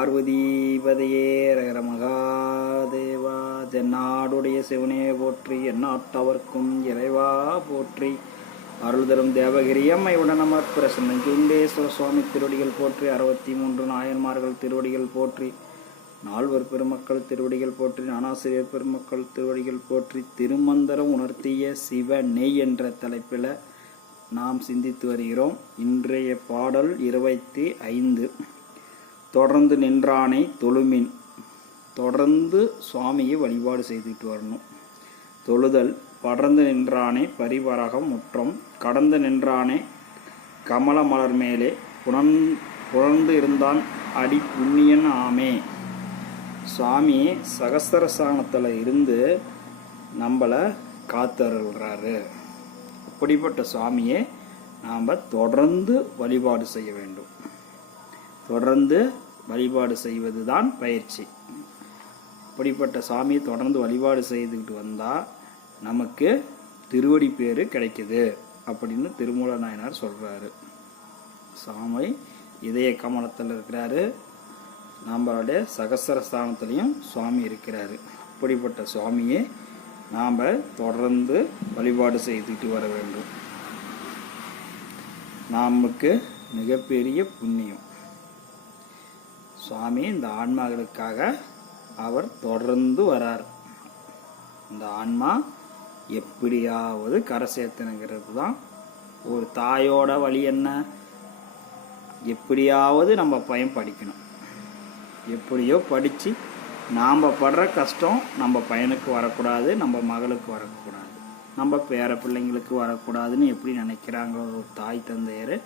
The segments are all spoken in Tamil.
பார்வதீபதையே ரகர மகாதேவா. தென்னாடுடைய சிவனே போற்றி, எந்நாட்டவர்க்கும் இறைவா போற்றி. அருள் தரும் தேவகிரி அம்மை உடனமர் பிரசன்னம் சுண்டேஸ்வர சுவாமி திருவடிகள் போற்றி. 63 நாயன்மார்கள் திருவடிகள் போற்றி. 4 பெருமக்கள் திருவடிகள் போற்றி. ஞானாசிரியர் பெருமக்கள் திருவடிகள் போற்றி. திருமந்திரம் உணர்த்திய சிவ நெய் என்ற தலைப்பில் நாம் சிந்தித்து வருகிறோம். இன்றைய பாடல் 25. தொடர்ந்து நின்றானை தொழுமின். தொடர்ந்து சுவாமியை வழிபாடு செய்துட்டு வரணும். தொழுதல் படர்ந்து நின்றானே பரிவரகம் முற்றம். கடந்து நின்றானே கமல மலர் மேலே புணர்ந்து இருந்தான் அடி புண்ணியன் ஆமே. சுவாமி சகஸ்திரஸ்தானத்தில் இருந்து நம்மளை காத்தருள்றாரு. அப்படிப்பட்ட சுவாமியை நாம் தொடர்ந்து வழிபாடு செய்ய வேண்டும். தொடர்ந்து வழிபாடு செய்வது தான் பயிற்சி. அப்படிப்பட்ட சாமியை தொடர்ந்து வழிபாடு செய்துக்கிட்டு வந்தால் நமக்கு திருவடி பேர் கிடைக்குது அப்படின்னு திருமூல நாயனார் சொல்கிறாரு. சாமி இதய கமலத்தில் இருக்கிறாரு, நம்மளுடைய சகஸ்திரஸ்தானத்துலேயும் சுவாமி இருக்கிறாரு. அப்படிப்பட்ட சுவாமியை நாம் தொடர்ந்து வழிபாடு செய்துக்கிட்டு வர வேண்டும். நமக்கு மிகப்பெரிய புண்ணியம். சுவாமி இந்த ஆன்மாக்களுக்காக அவர் தொடர்ந்து வரார். இந்த ஆன்மா எப்படியாவது கரை சேர்த்துனுங்கிறது தான் ஒரு தாயோட வழி. என்ன, எப்படியாவது நம்ம பையன் படிக்கணும். எப்படியோ படித்து நாம் படுற கஷ்டம் நம்ம பையனுக்கு வரக்கூடாது, நம்ம மகளுக்கு வரக்கூடாது, நம்ம பேர பிள்ளைங்களுக்கு வரக்கூடாதுன்னு எப்படி நினைக்கிறாங்களோ ஒரு தாய் தந்தையர்,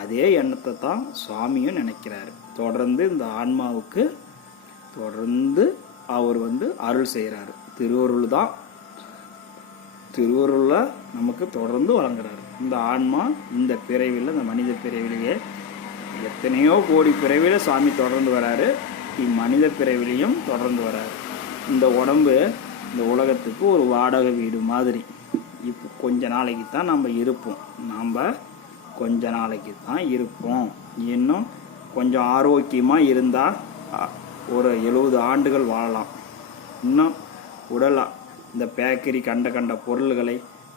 அதே எண்ணத்தை தான் சுவாமியும் நினைக்கிறாரு. தொடர்ந்து இந்த ஆன்மாவுக்கு தொடர்ந்து அவர் அருள் செய்கிறாரு. திருவருள் தான், திருவருளில் நமக்கு தொடர்ந்து வழங்குறாரு. இந்த ஆன்மா இந்த பிறவியில், இந்த மனித பிறவிலேயே எத்தனையோ கோடி பிறவியில் சுவாமி தொடர்ந்து வராரு. இம்மனித பிறவிலையும் தொடர்ந்து வராரு. இந்த உடம்பு இந்த உலகத்துக்கு ஒரு வாடகை வீடு மாதிரி. இப்போ கொஞ்ச நாளைக்கு தான் நம்ம இருப்போம். கொஞ்ச நாளைக்கு தான் இருப்போம். இன்னும் கொஞ்சம் ஆரோக்கியமாக இருந்தால் ஒரு 70 ஆண்டுகள் வாழலாம். இன்னும் உடலாம் இந்த பேக்கரி கண்ட பொருள்களை,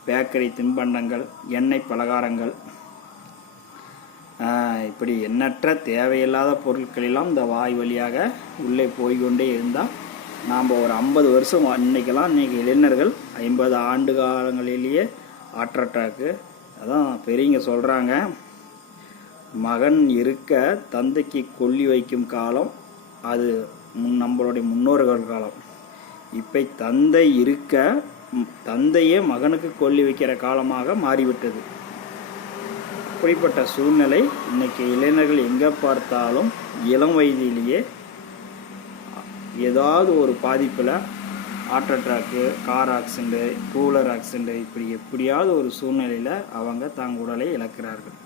பேக்கரி தின்பண்டங்கள், எண்ணெய் பலகாரங்கள், இப்படி எண்ணற்ற தேவையில்லாத பொருட்களெல்லாம் இந்த வாய் வழியாக உள்ளே போய்கொண்டே இருந்தால் நாம் ஒரு 50 வருஷம், இன்றைக்கி இளைஞர்கள் 50 ஆண்டு காலங்களிலேயே ஹார்ட் அட்டாக்கு. அதான் பெரியவங்க சொல்கிறாங்க, மகன் இருக்க தந்தைக்கு கொல்லி வைக்கும் காலம் அது நம்மளுடைய முன்னோர்கள் காலம். இப்போ தந்தை இருக்க தந்தையே மகனுக்கு கொல்லி வைக்கிற காலமாக மாறிவிட்டது. அப்படிப்பட்ட சூழ்நிலை இன்னைக்கு இளைஞர்கள் எங்கே பார்த்தாலும் இளம் வயதிலேயே ஏதாவது ஒரு பாதிப்பில் heart attack, car accident, two wheeler accident, இப்படி எப்படியாவது ஒரு சூழ்நிலையில் அவங்க தங்க உடலை இழக்கிறார்கள்.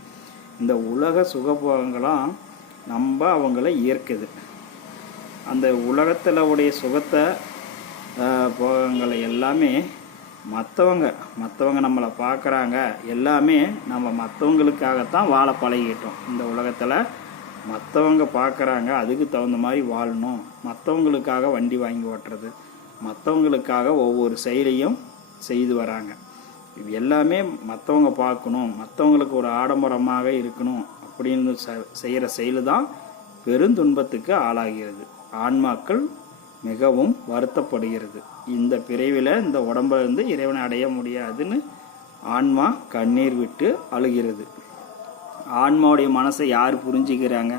இந்த உலக சுகபோகங்களாம் அவங்கள ஈர்க்குது. அந்த உலகத்தில் உடைய சுகத்தை போகங்களை எல்லாமே மற்றவங்க நம்மளை பார்க்குறாங்க. எல்லாமே நம்ம மற்றவங்களுக்காகத்தான் வாழ பழகிட்டோம். இந்த உலகத்தில் மற்றவங்க பார்க்குறாங்க, அதுக்கு தகுந்த மாதிரி வாழணும். மற்றவங்களுக்காக வண்டி வாங்கி ஓட்டுறது, மற்றவங்களுக்காக ஒவ்வொரு செயலையும் செய்து வராங்க. இது எல்லாமே மற்றவங்க பார்க்கணும், மற்றவங்களுக்கு ஒரு ஆடம்பரமாக இருக்கணும் அப்படின்னு செய்கிற செயல் தான் பெருந்துன்பத்துக்கு ஆளாகிறது. ஆன்மாக்கள் மிகவும் வருத்தப்படுகிறது. இந்த பிறவியில் இந்த உடம்பிலிருந்து இறைவனை அடைய முடியாதுன்னு ஆன்மா கண்ணீர் விட்டு அழுகிறது. ஆன்மாவுடைய மனசை யார் புரிஞ்சுக்கிறாங்க?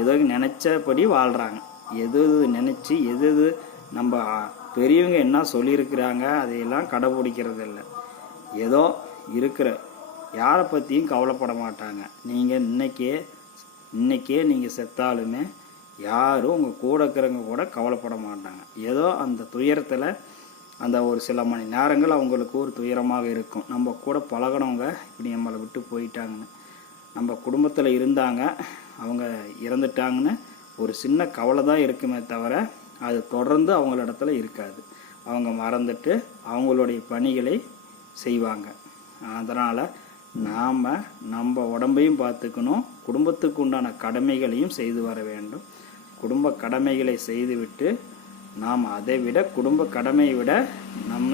ஏதோ நினச்சபடி வாழ்கிறாங்க. எது நினச்சி எது நம்ம பெரியவங்க என்ன சொல்லியிருக்கிறாங்க அதையெல்லாம் கடைப்பிடிக்கிறது இல்லை. ஏதோ இருக்கிற யாரை பற்றியும் கவலைப்பட மாட்டாங்க. நீங்கள் இன்றைக்கே நீங்கள் செத்தாலுமே யாரும் உங்கள் கூட இருக்கிறவங்க கூட கவலைப்பட மாட்டாங்க. ஏதோ அந்த துயரத்தில் அந்த ஒரு சில மணி நேரங்கள் அவங்களுக்கு ஒரு துயரமாக இருக்கும். நம்ம கூட பழகினவங்க இப்படி நம்மளை விட்டு போயிட்டாங்கன்னு, நம்ம குடும்பத்தில் இருந்தாங்க அவங்க இறந்துட்டாங்கன்னு ஒரு சின்ன கவலை தான் இருக்குமே தவிர அது தொடர்ந்து அவங்களிடத்துல இருக்காது. அவங்க மறந்துட்டு அவங்களுடைய பணிகளை செய்வாங்க. அதனால் நாம் நம்ம உடம்பையும் பார்த்துக்கணும், குடும்பத்துக்கு உண்டான கடமைகளையும் செய்து வர வேண்டும். குடும்ப கடமைகளை செய்துவிட்டு நாம் அதை விட குடும்ப கடமையை விட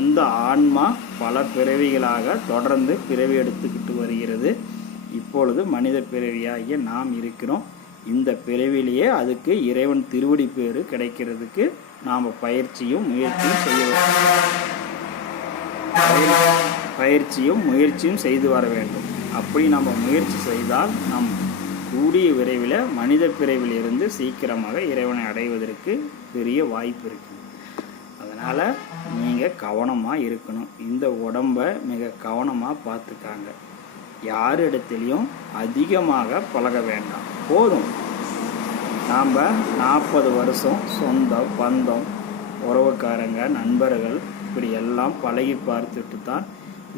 இந்த ஆன்மா பல பிறவிகளாக தொடர்ந்து பிறவி எடுத்துக்கிட்டு வருகிறது. இப்பொழுது மனித பிறவியாகிய நாம் இருக்கிறோம். இந்த பிறவிலேயே அதுக்கு இறைவன் திருவடி பேறு கிடைக்கிறதுக்கு நாம் பயிற்சியும் முயற்சியும் செய்து வர வேண்டும். அப்படி நம்ம முயற்சி செய்தால் நம் கூடிய விரைவில் மனித பிறவிலிருந்து சீக்கிரமாக இறைவனை அடைவதற்கு பெரிய வாய்ப்பு இருக்குது. அதனால் நீங்கள் கவனமாக இருக்கணும். இந்த உடம்பை மிக கவனமாக பார்த்துக்காங்க. யாரிடத்துலையும் அதிகமாக பழக வேண்டாம். போதும். நாம் 40 வருஷம் சொந்தம் பந்தம் உறவுக்காரங்க நண்பர்கள் இப்படி எல்லாம் பழகி பார்த்துட்டு தான்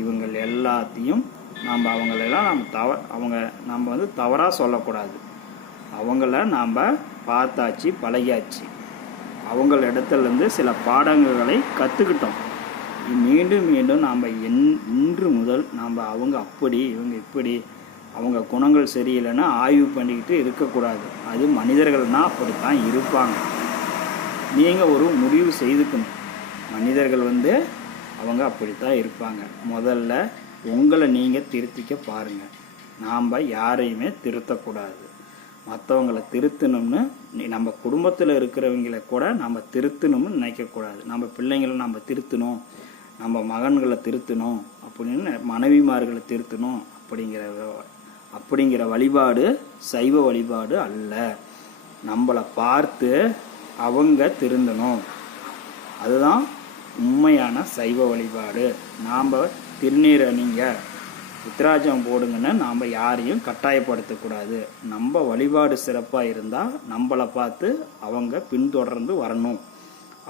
இவங்கள் எல்லாத்தையும் அவங்களெல்லாம் நம்ம தவறாக சொல்லக்கூடாது. அவங்கள நாம் பார்த்தாச்சு, பழகியாச்சு. அவங்கள இடத்துலேருந்து சில பாடங்களை கற்றுக்கிட்டோம். மீண்டும் மீண்டும் நாம் இன்று முதல் நாம் அவங்க அப்படி இவங்க இப்படி அவங்க குணங்கள் சரியில்லைன்னா ஆய்வு பண்ணிக்கிட்டு இருக்கக்கூடாது. அது மனிதர்கள்னால் அப்படித்தான் இருப்பாங்க. நீங்கள் ஒரு முடிவு செய்துக்கணும். மனிதர்கள் அவங்க அப்படித்தான் இருப்பாங்க. முதல்ல உங்களை நீங்கள் திருத்திக்க பாருங்கள். நாம் யாரையுமே திருத்தக்கூடாது. மற்றவங்களை திருத்தணும்னு நம்ம குடும்பத்தில் இருக்கிறவங்களை கூட நம்ம திருத்தணும்னு நினைக்கக்கூடாது. நம்ம பிள்ளைங்களை நம்ம திருத்தணும், நம்ம மகன்களை திருத்தணும் அப்படின்னு மனைவிமார்களை திருத்தணும் அப்படிங்கிற வழிபாடு சைவ வழிபாடு அல்ல. நம்மளை பார்த்து அவங்க திருந்தணும். அதுதான் உண்மையான சைவ வழிபாடு. நாம் திருநீர் அணிங்க, உத்திராஜம் போடுங்கன்னு நாம் யாரையும் கட்டாயப்படுத்தக்கூடாது. நம்ம வழிபாடு சிறப்பாக இருந்தால் நம்மளை பார்த்து அவங்க பின்தொடர்ந்து வரணும்.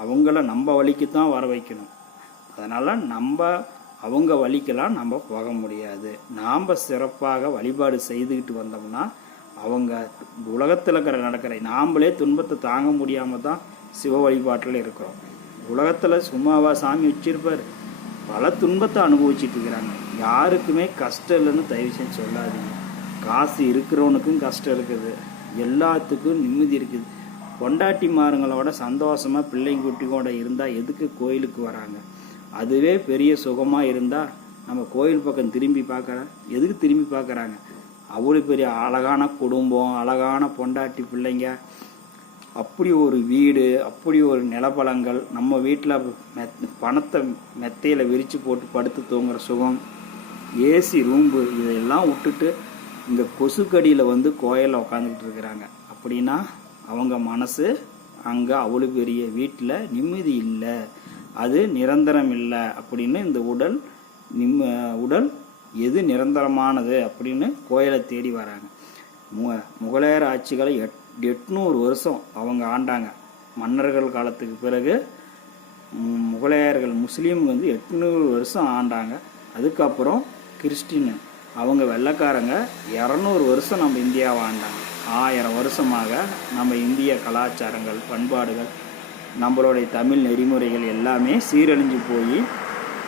அவங்கள நம்ம வழிக்கு தான் வர வைக்கணும். அதனால் அவங்க வழிக்கெல்லாம் நம்ம போக முடியாது. நாம் சிறப்பாக வழிபாடு செய்துக்கிட்டு வந்தோம்னா அவங்க உலகத்தில் நடக்கிற நாம்ளே துன்பத்தை தாங்க முடியாமல் தான் சிவ வழிபாட்டில் இருக்கிறோம். உலகத்தில் சும்மாவா சாமி வச்சிருப்பார்? பல துன்பத்தை அனுபவிச்சுட்டு இருக்கிறாங்க. யாருக்குமே கஷ்டம் இல்லைன்னு தயவு செஞ்சு சொல்லாதீங்க. காசு இருக்கிறவனுக்கும் கஷ்டம் இருக்குது, எல்லாத்துக்கும் நிம்மதி இருக்குது. பொண்டாட்டிமாருங்களோட சந்தோஷமாக பிள்ளைங்க குட்டியோட இருந்தால் எதுக்கு கோயிலுக்கு வராங்க? அதுவே பெரிய சுகமாக இருந்தால் நம்ம கோயில் பக்கம் எதுக்கு திரும்பி பார்க்குறாங்க? அவ்வளோ பெரிய அழகான குடும்பம், அழகான பொண்டாட்டி பிள்ளைங்க, அப்படி ஒரு வீடு, அப்படி ஒரு நிலப்பலங்கள், நம்ம வீட்டில் பணத்தை மெத்தையில் விரித்து போட்டு படுத்து தூங்குற சுகம், ஏசி ரூம்பு, இதெல்லாம் விட்டுட்டு இந்த கொசுக்கடியில் கோயிலில் உட்காந்துக்கிட்டு இருக்கிறாங்க. அப்படின்னா அவங்க மனசு அங்கே அவ்வளோ பெரிய வீட்டில் நிம்மதி இல்லை, அது நிரந்தரம் இல்லை அப்படின்னு இந்த உடல் எது நிரந்தரமானது அப்படின்னு கோயிலை தேடி வராங்க. முகலாயர் ஆட்சிகளை 800 வருஷம் அவங்க ஆண்டாங்க. மன்னர்கள் காலத்துக்கு பிறகு முகலாயர்கள் முஸ்லீம் 800 வருஷம் ஆண்டாங்க. அதுக்கப்புறம் கிறிஸ்டின் அவங்க வெள்ளைக்காரங்க 200 வருஷம் நம்ம இந்தியாவை ஆண்டாங்க. 1000 வருஷமாக நம்ம இந்திய கலாச்சாரங்கள் பண்பாடுகள் நம்மளுடைய தமிழ் நெறிமுறைகள் எல்லாமே சீரழிஞ்சு போய்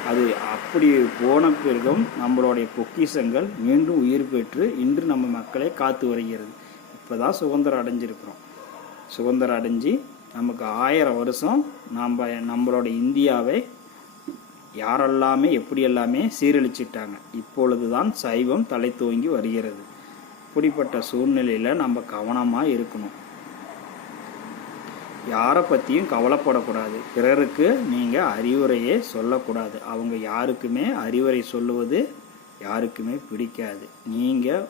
அது அப்படி போன பிறகும் நம்மளுடைய பொக்கிஷங்கள் மீண்டும் உயிர் பெற்று இன்று நம்ம மக்களை காத்து வருகிறது. இப்போ தான் சுதந்திரம் அடைஞ்சிருக்கிறோம். சுதந்திரம் அடைஞ்சி நமக்கு 1000 வருஷம் நம்மளோட இந்தியாவை யாரெல்லாமே எப்படியெல்லாமே சீரழிச்சிட்டாங்க. இப்பொழுது தான் சைவம் தலை தூங்கி வருகிறது. இப்படிப்பட்ட சூழ்நிலையில் நம்ம கவனமாக இருக்கணும். யாரை பற்றியும் கவலைப்படக்கூடாது. பிறருக்கு நீங்கள் அறிவுரையே சொல்லக்கூடாது. அவங்க யாருக்குமே அறிவுரை சொல்லுவது யாருக்குமே பிடிக்காது. நீங்கள்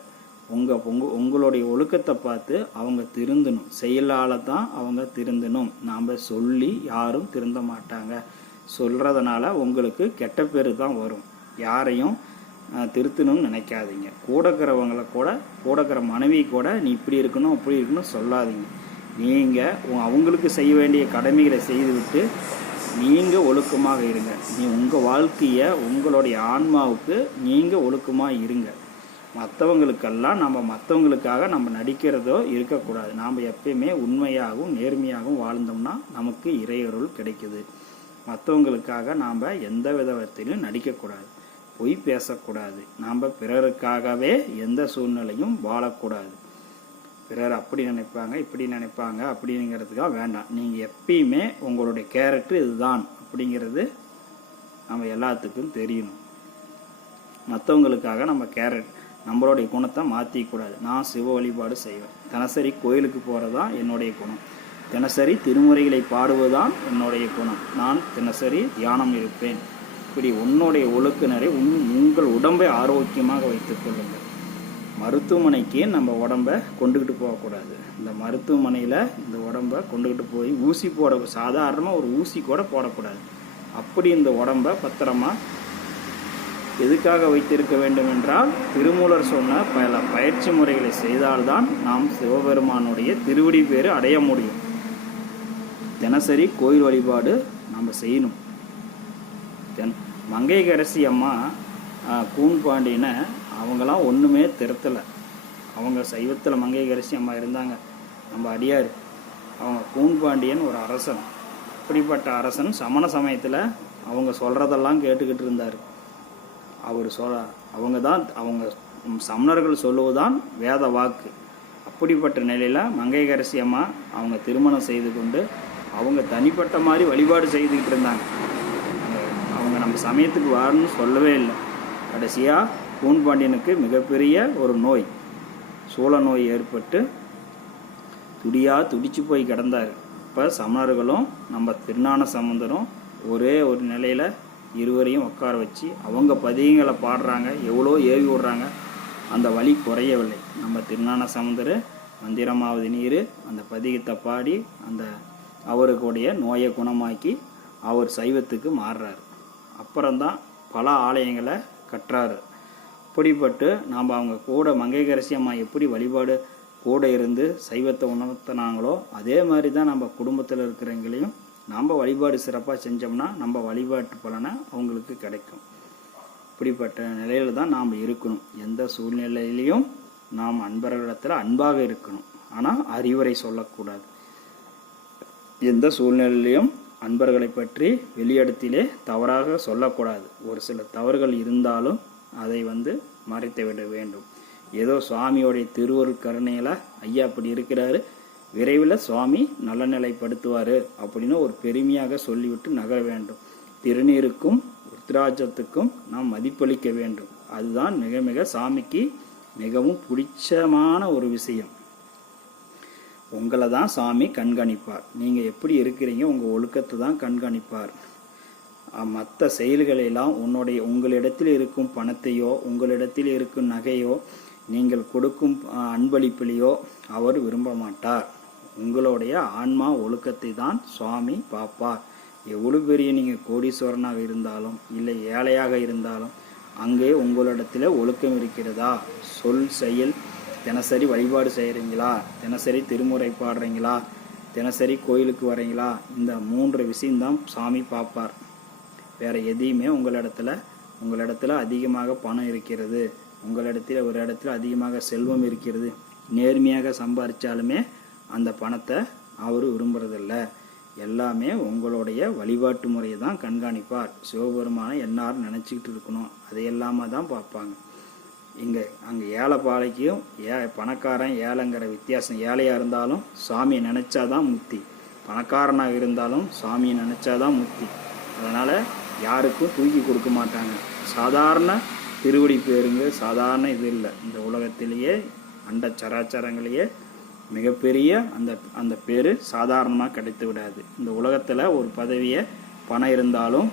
உங்களுடைய ஒழுக்கத்தை பார்த்து அவங்க திருந்தணும். செயலால் தான் அவங்க திருந்தணும். நாம் சொல்லி யாரும் திருந்த மாட்டாங்க. சொல்கிறதுனால உங்களுக்கு கெட்ட பேர் தான் வரும். யாரையும் திருத்தணும்னு நினைக்காதீங்க. கூடக்கிறவங்களை கூட கூடக்கிற மனைவி கூட நீ இப்படி இருக்கணும் அப்படி இருக்கணும் சொல்லாதீங்க. நீங்கள் அவங்களுக்கு செய்ய வேண்டிய கடமைகளை செய்துவிட்டு நீங்கள் ஒழுக்கமாக இருங்க. உங்கள் வாழ்க்கையை உங்களுடைய ஆன்மாவுக்கு நீங்கள் ஒழுக்கமாக இருங்க. மற்றவங்களுக்கெல்லாம் மற்றவங்களுக்காக நம்ம நடிக்கிறதோ இருக்கக்கூடாது. நாம் எப்பயுமே உண்மையாகவும் நேர்மையாகவும் வாழ்ந்தோம்னா நமக்கு இறையருள் கிடைக்குது. மற்றவங்களுக்காக நாம் எந்த விதத்திலும் நடிக்கக்கூடாது, பொய் பேசக்கூடாது. நாம் பிறருக்காகவே எந்த சூழ்நிலையும் வாழக்கூடாது. பிறர் அப்படி நினைப்பாங்க இப்படி நினைப்பாங்க அப்படிங்கிறதுக்காக வேண்டாம். நீங்கள் எப்பயுமே உங்களுடைய கேரக்டர் இதுதான் அப்படிங்கிறது நம்ம எல்லாத்துக்கும் தெரியணும். மற்றவங்களுக்காக நம்மளுடைய குணத்தை மாற்றிக்கூடாது. நான் சிவ வழிபாடு செய்வேன், தினசரி கோயிலுக்கு போகிறது தான் என்னுடைய குணம், தினசரி திருமுறைகளை பாடுவதுதான் என்னுடைய குணம், நான் தினசரி தியானம் இருப்பேன். இப்படி உன்னுடைய ஒழுக்குநரை உங்கள் உடம்பை ஆரோக்கியமாக வைத்துக் கொள்ளுங்கள். மருத்துவமனைக்கு நம்ம உடம்பை கொண்டுக்கிட்டு போகக்கூடாது. இந்த மருத்துவமனையில் இந்த உடம்பை கொண்டுக்கிட்டு போய் ஊசி சாதாரணமாக ஒரு ஊசி கூட போடக்கூடாது. அப்படி இந்த உடம்பை பத்திரமா எதுக்காக வைத்திருக்க வேண்டும் என்றால், திருமூலர் சொன்ன பல பயிற்சி முறைகளை செய்தால்தான் நாம் சிவபெருமானுடைய திருவடி பேறு அடைய முடியும். தினசரி கோயில் வழிபாடு நாம் செய்யணும். மங்கையர்க்கரசி அம்மா கூன்பாண்டியனை அவங்களாம் ஒன்றுமே திருத்தலை. அவங்க சைவத்தில் மங்கையர்க்கரசி அம்மா இருந்தாங்க. நம்ம அடியார் அவங்க கூன்பாண்டியன் ஒரு அரசன். அப்படிப்பட்ட அரசன் சமண சமயத்தில் அவங்க சொல்கிறதெல்லாம் கேட்டுக்கிட்டு இருந்தார். அவங்க சமணர்கள் சொல்லுவதுதான் வேத வாக்கு. அப்படிப்பட்ட நிலையில் மங்கையர்க்கரசி அம்மா அவங்க திருமணம் செய்து கொண்டு அவங்க தனிப்பட்ட மாதிரி வழிபாடு செய்துக்கிட்டு இருந்தாங்க. அவங்க நம்ம சமயத்துக்கு வரணும்னு சொல்லவே இல்லை. கடைசியாக கூன்பாண்டியனுக்கு மிகப்பெரிய ஒரு நோய், சூழ நோய் ஏற்பட்டு துடிச்சு போய் கிடந்தார். இப்போ சமணர்களும் நம்ம திருஞான சம்பந்தரும் ஒரே ஒரு நிலையில் இருவரையும் உட்கார வச்சு அவங்க பதிகங்களை பாடுறாங்க, எவ்வளோ ஏவி விடுறாங்க, அந்த வலி குறையவில்லை. நம்ம திருஞான சம்பந்தர் மந்திரமாவது நீர் அந்த பதிகத்தை பாடி அவருக்குடைய நோயை குணமாக்கி அவர் சைவத்துக்கு மாறுறாரு. அப்புறம்தான் பல ஆலயங்களை கட்டுறாரு. இப்படிப்பட்டு நாம் அவங்க கூட மங்கையர்க்கரசி அம்மா எப்படி வழிபாடு கூட இருந்து சைவத்தை உணர்த்தினாங்களோ அதே மாதிரி தான் நம்ம குடும்பத்தில் இருக்கிறவங்களையும் நாம் வழிபாடு சிறப்பாக செஞ்சோம்னா நம்ம வழிபாட்டு பலனை அவங்களுக்கு கிடைக்கும். இப்படிப்பட்ட நிலையில் தான் நாம் இருக்கணும். எந்த சூழ்நிலையிலையும் நாம் அன்பர்களிடத்தில் அன்பாக இருக்கணும். ஆனால் அறிவுரை சொல்லக்கூடாது. எந்த சூழ்நிலையிலையும் அன்பர்களை பற்றி வெளியிடத்திலே தவறாக சொல்லக்கூடாது. ஒரு சில தவறுகள் இருந்தாலும் அதை மறைத்து விட வேண்டும். ஏதோ சுவாமியோடைய திருவருள் கருணையில் ஐயா அப்படி இருக்கிறாரு, விரைவில் சுவாமி நல்ல நிலைப்படுத்துவார் அப்படின்னு ஒரு பெருமையாக சொல்லிவிட்டு நகர வேண்டும். திருநீருக்கும் உத்திராஜத்துக்கும் நாம் மதிப்பளிக்க வேண்டும். அதுதான் மிக மிக சாமிக்கு மிகவும் பிடிச்சமான ஒரு விஷயம். உங்களை தான் சாமி கண்காணிப்பார். நீங்கள் எப்படி இருக்கிறீங்க உங்கள் ஒழுக்கத்தை தான் கண்காணிப்பார். மற்ற செயல்களெல்லாம் உங்களிடத்தில் இருக்கும் பணத்தையோ உங்களிடத்தில் இருக்கும் நகையோ நீங்கள் கொடுக்கும் அன்பளிப்பிலையோ அவர் விரும்ப மாட்டார். உங்களுடைய ஆன்மா ஒழுக்கத்தை தான் சுவாமி பார்ப்பார். எவ்வளோ பெரிய நீங்கள் கோடீஸ்வரனாக இருந்தாலும் இல்லை ஏழையாக இருந்தாலும் அங்கே உங்களிடத்தில் ஒழுக்கம் இருக்கிறதா, சொல் செயல், தினசரி வழிபாடு செய்கிறீங்களா, தினசரி திருமுறை பாடுறீங்களா, தினசரி கோயிலுக்கு வரீங்களா, இந்த 3 விஷயம்தான் சாமி பார்ப்பார். வேறு எதையுமே உங்களிடத்தில் அதிகமாக பணம் இருக்கிறது, உங்களிடத்தில் ஒரு இடத்துல அதிகமாக செல்வம் இருக்கிறது, நேர்மையாக சம்பாதிச்சாலுமே அந்த பணத்தை அவர் விரும்புறதில்லை. எல்லாமே உங்களுடைய வழிபாட்டு முறையை தான் கண்காணிப்பார். சிவபெருமானை எல்லாரும் நினச்சிக்கிட்டு இருக்கணும், அதையெல்லாம தான் பார்ப்பாங்க. அங்கே ஏழைப்பாளைக்கும் பணக்காரன் ஏழைங்கிற வித்தியாசம். ஏழையாக இருந்தாலும் சாமியை நினச்சாதான் முக்தி, பணக்காரனாக இருந்தாலும் சாமியை நினச்சாதான் முக்தி. அதனால் யாருக்கும் தூக்கி கொடுக்க மாட்டாங்க. சாதாரண திருவடி பேருங்க சாதாரண இது இல்லை. இந்த உலகத்திலேயே அண்ட சராச்சரங்களையே மிகப்பெரிய அந்த பேர் சாதாரணமாக கிடைத்து விடாது. இந்த உலகத்தில் ஒரு பதவியை பணம் இருந்தாலும்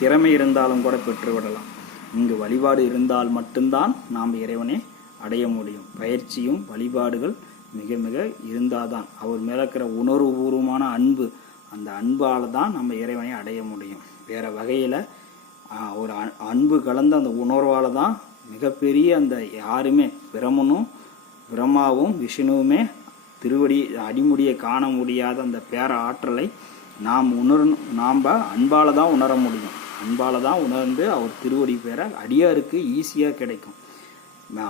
திறமை இருந்தாலும் கூட பெற்று விடலாம். இங்கு வழிபாடு இருந்தால் மட்டும்தான் நாம் இறைவனை அடைய முடியும். பயிற்சியும் வழிபாடுகள் மிக மிக இருந்தால் தான் அவர் மேலே இருக்கிற உணர்வுபூர்வமான அன்பு, அந்த அன்பால் தான் நம்ம இறைவனை அடைய முடியும். வேறு வகையில் ஒரு அன்பு கலந்த அந்த உணர்வால் தான் மிகப்பெரிய அந்த யாருமே பிரம்மாவும் விஷ்ணுவுமே திருவடி அடிமுடியை காண முடியாத அந்த பேர ஆற்றலை நாம் அன்பால் தான் உணர முடியும். அன்பால் தான் உணர்ந்து அவர் திருவடி பேர அடியாருக்கு ஈஸியாக கிடைக்கும்.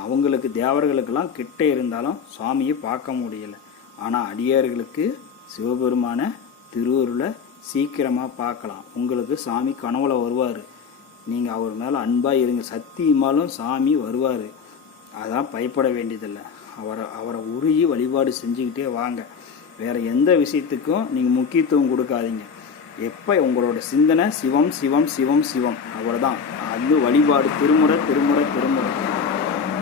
அவங்களுக்கு தேவர்களுக்கெல்லாம் கிட்ட இருந்தாலும் சுவாமியை பார்க்க முடியலை. ஆனால் அடியார்களுக்கு சிவபெருமான திருவருளை சீக்கிரமாக பார்க்கலாம். உங்களுக்கு சாமி கனவுல வருவார். நீங்கள் அவர் மேலே அன்பாக இருங்க, சத்தியமாலும் சாமி வருவார். அதான் பயப்பட வேண்டியதில்லை. அவரை உருகி வழிபாடு செஞ்சுக்கிட்டே வாங்க. வேறு எந்த விஷயத்துக்கும் நீங்கள் முக்கியத்துவம் கொடுக்காதீங்க. எப்போ உங்களோட சிந்தனை சிவம் சிவம் சிவம் சிவம் அவ்வளோதான். அது வழிபாடு திருமுறை திருமுறை திருமுறை,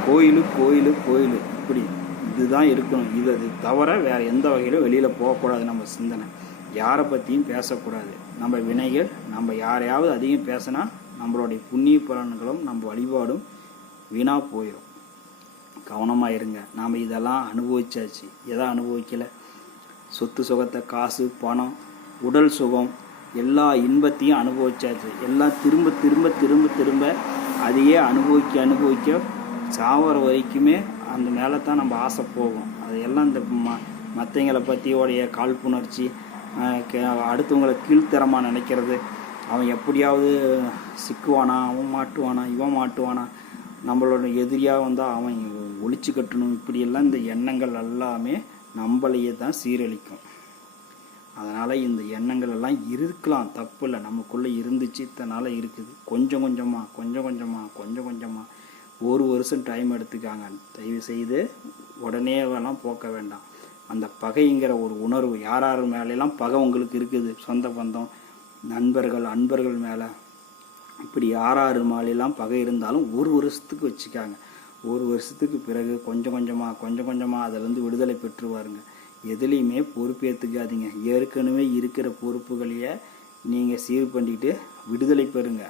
கோயில் கோயில் கோயில், இப்படி இதுதான் இருக்கணும். இது தவிர வேறு எந்த வகையிலும் வெளியில் போகக்கூடாது. நம்ம சிந்தனை யாரை பற்றியும் பேசக்கூடாது. நம்ம வினைகள், நம்ம யாரையாவது அதிகம் பேசினா நம்மளுடைய புண்ணிய பலன்களும் நம்ம வழிபாடும் வீணாக போயிடும். கவனமாக இருங்க. நாம் இதெல்லாம் அனுபவிச்சாச்சு. எதை அனுபவிக்கலை? சொத்து சுகத்தை, காசு பணம் உடல் சுகம் எல்லா இன்பத்தையும் அனுபவிச்சாச்சு. எல்லாம் திரும்ப திரும்ப திரும்ப திரும்ப அதையே அனுபவிக்க சாவர வரைக்குமே அந்த மேலே தான் நம்ம ஆசை போகும். அதையெல்லாம் இந்த மற்றவங்களை பற்றியோடைய காழ்ப்புணர்ச்சி, அடுத்தவங்களை கீழ்த்தரமாக நினைக்கிறது, அவன் எப்படியாவது சிக்குவானா, அவன் மாட்டுவானா, இவன் மாட்டுவானா, நம்மளோட எதிரியாக வந்தால் அவன் ஒழிச்சு கட்டணும், இப்படியெல்லாம் இந்த எண்ணங்கள் எல்லாமே நம்மளையே தான் சீரழிக்கும். அதனால் இந்த எண்ணங்கள் எல்லாம் இருக்கலாம், தப்பு இல்லை. நமக்குள்ளே இருந்துச்சு, இத்தனால இருக்குது. கொஞ்சம் கொஞ்சமாக ஒரு வருஷம் டைம் எடுத்துக்காங்க. தயவு செய்து உடனே எல்லாம் போக்க வேண்டாம். அந்த பகைங்கிற ஒரு உணர்வு யார் மேலெல்லாம் பகை உங்களுக்கு இருக்குது, சொந்த பந்தம், நண்பர்கள், அன்பர்கள் மேலே, இப்படி யார் மேலெல்லாம் பகை இருந்தாலும் ஒரு வருஷத்துக்கு வச்சுக்காங்க. ஒரு வருஷத்துக்கு பிறகு கொஞ்சம் கொஞ்சமாக அதிலேருந்து விடுதலை பெற்றுவாருங்க. எதுலேயுமே பொறுப்பேற்றுக்காதீங்க. ஏற்கனவே இருக்கிற பொறுப்புகளையே நீங்கள் சீர் பண்ணிட்டு விடுதலை பெறுங்க.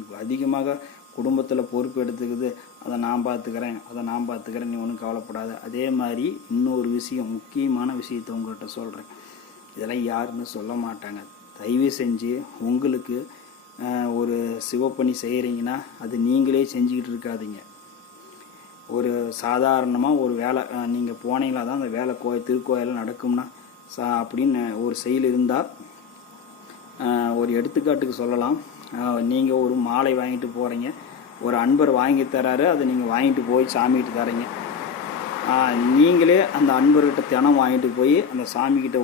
இப்போ அதிகமாக குடும்பத்தில் பொறுப்பு எடுத்துக்குது, அதை நான் பார்த்துக்கிறேன், நீ ஒன்றும் கவலைப்படாத. அதே மாதிரி இன்னொரு விஷயம், முக்கியமான விஷயத்தை உங்கள்கிட்ட சொல்கிறேன். இதெல்லாம் யாருன்னு சொல்ல மாட்டாங்க. தயவு செஞ்சு உங்களுக்கு ஒரு சிவப்பணி செய்கிறீங்கன்னா அது நீங்களே செஞ்சுக்கிட்டு இருக்காதீங்க. ஒரு சாதாரணமாக ஒரு வேலை நீங்கள் போனீங்களா தான் அந்த வேலை திருக்கோயிலில் நடக்கும்னா அப்படின்னு ஒரு செயல் இருந்தால், ஒரு எடுத்துக்காட்டுக்கு சொல்லலாம். நீங்கள் ஒரு மாலை வாங்கிட்டு போகிறீங்க, ஒரு அன்பர் வாங்கி தராரு, அதை நீங்கள் வாங்கிட்டு போய் சாமிகிட்ட தரீங்க. நீங்களே அந்த அன்பர்கிட்ட தினம் வாங்கிட்டு போய் அந்த சாமிக்கிட்ட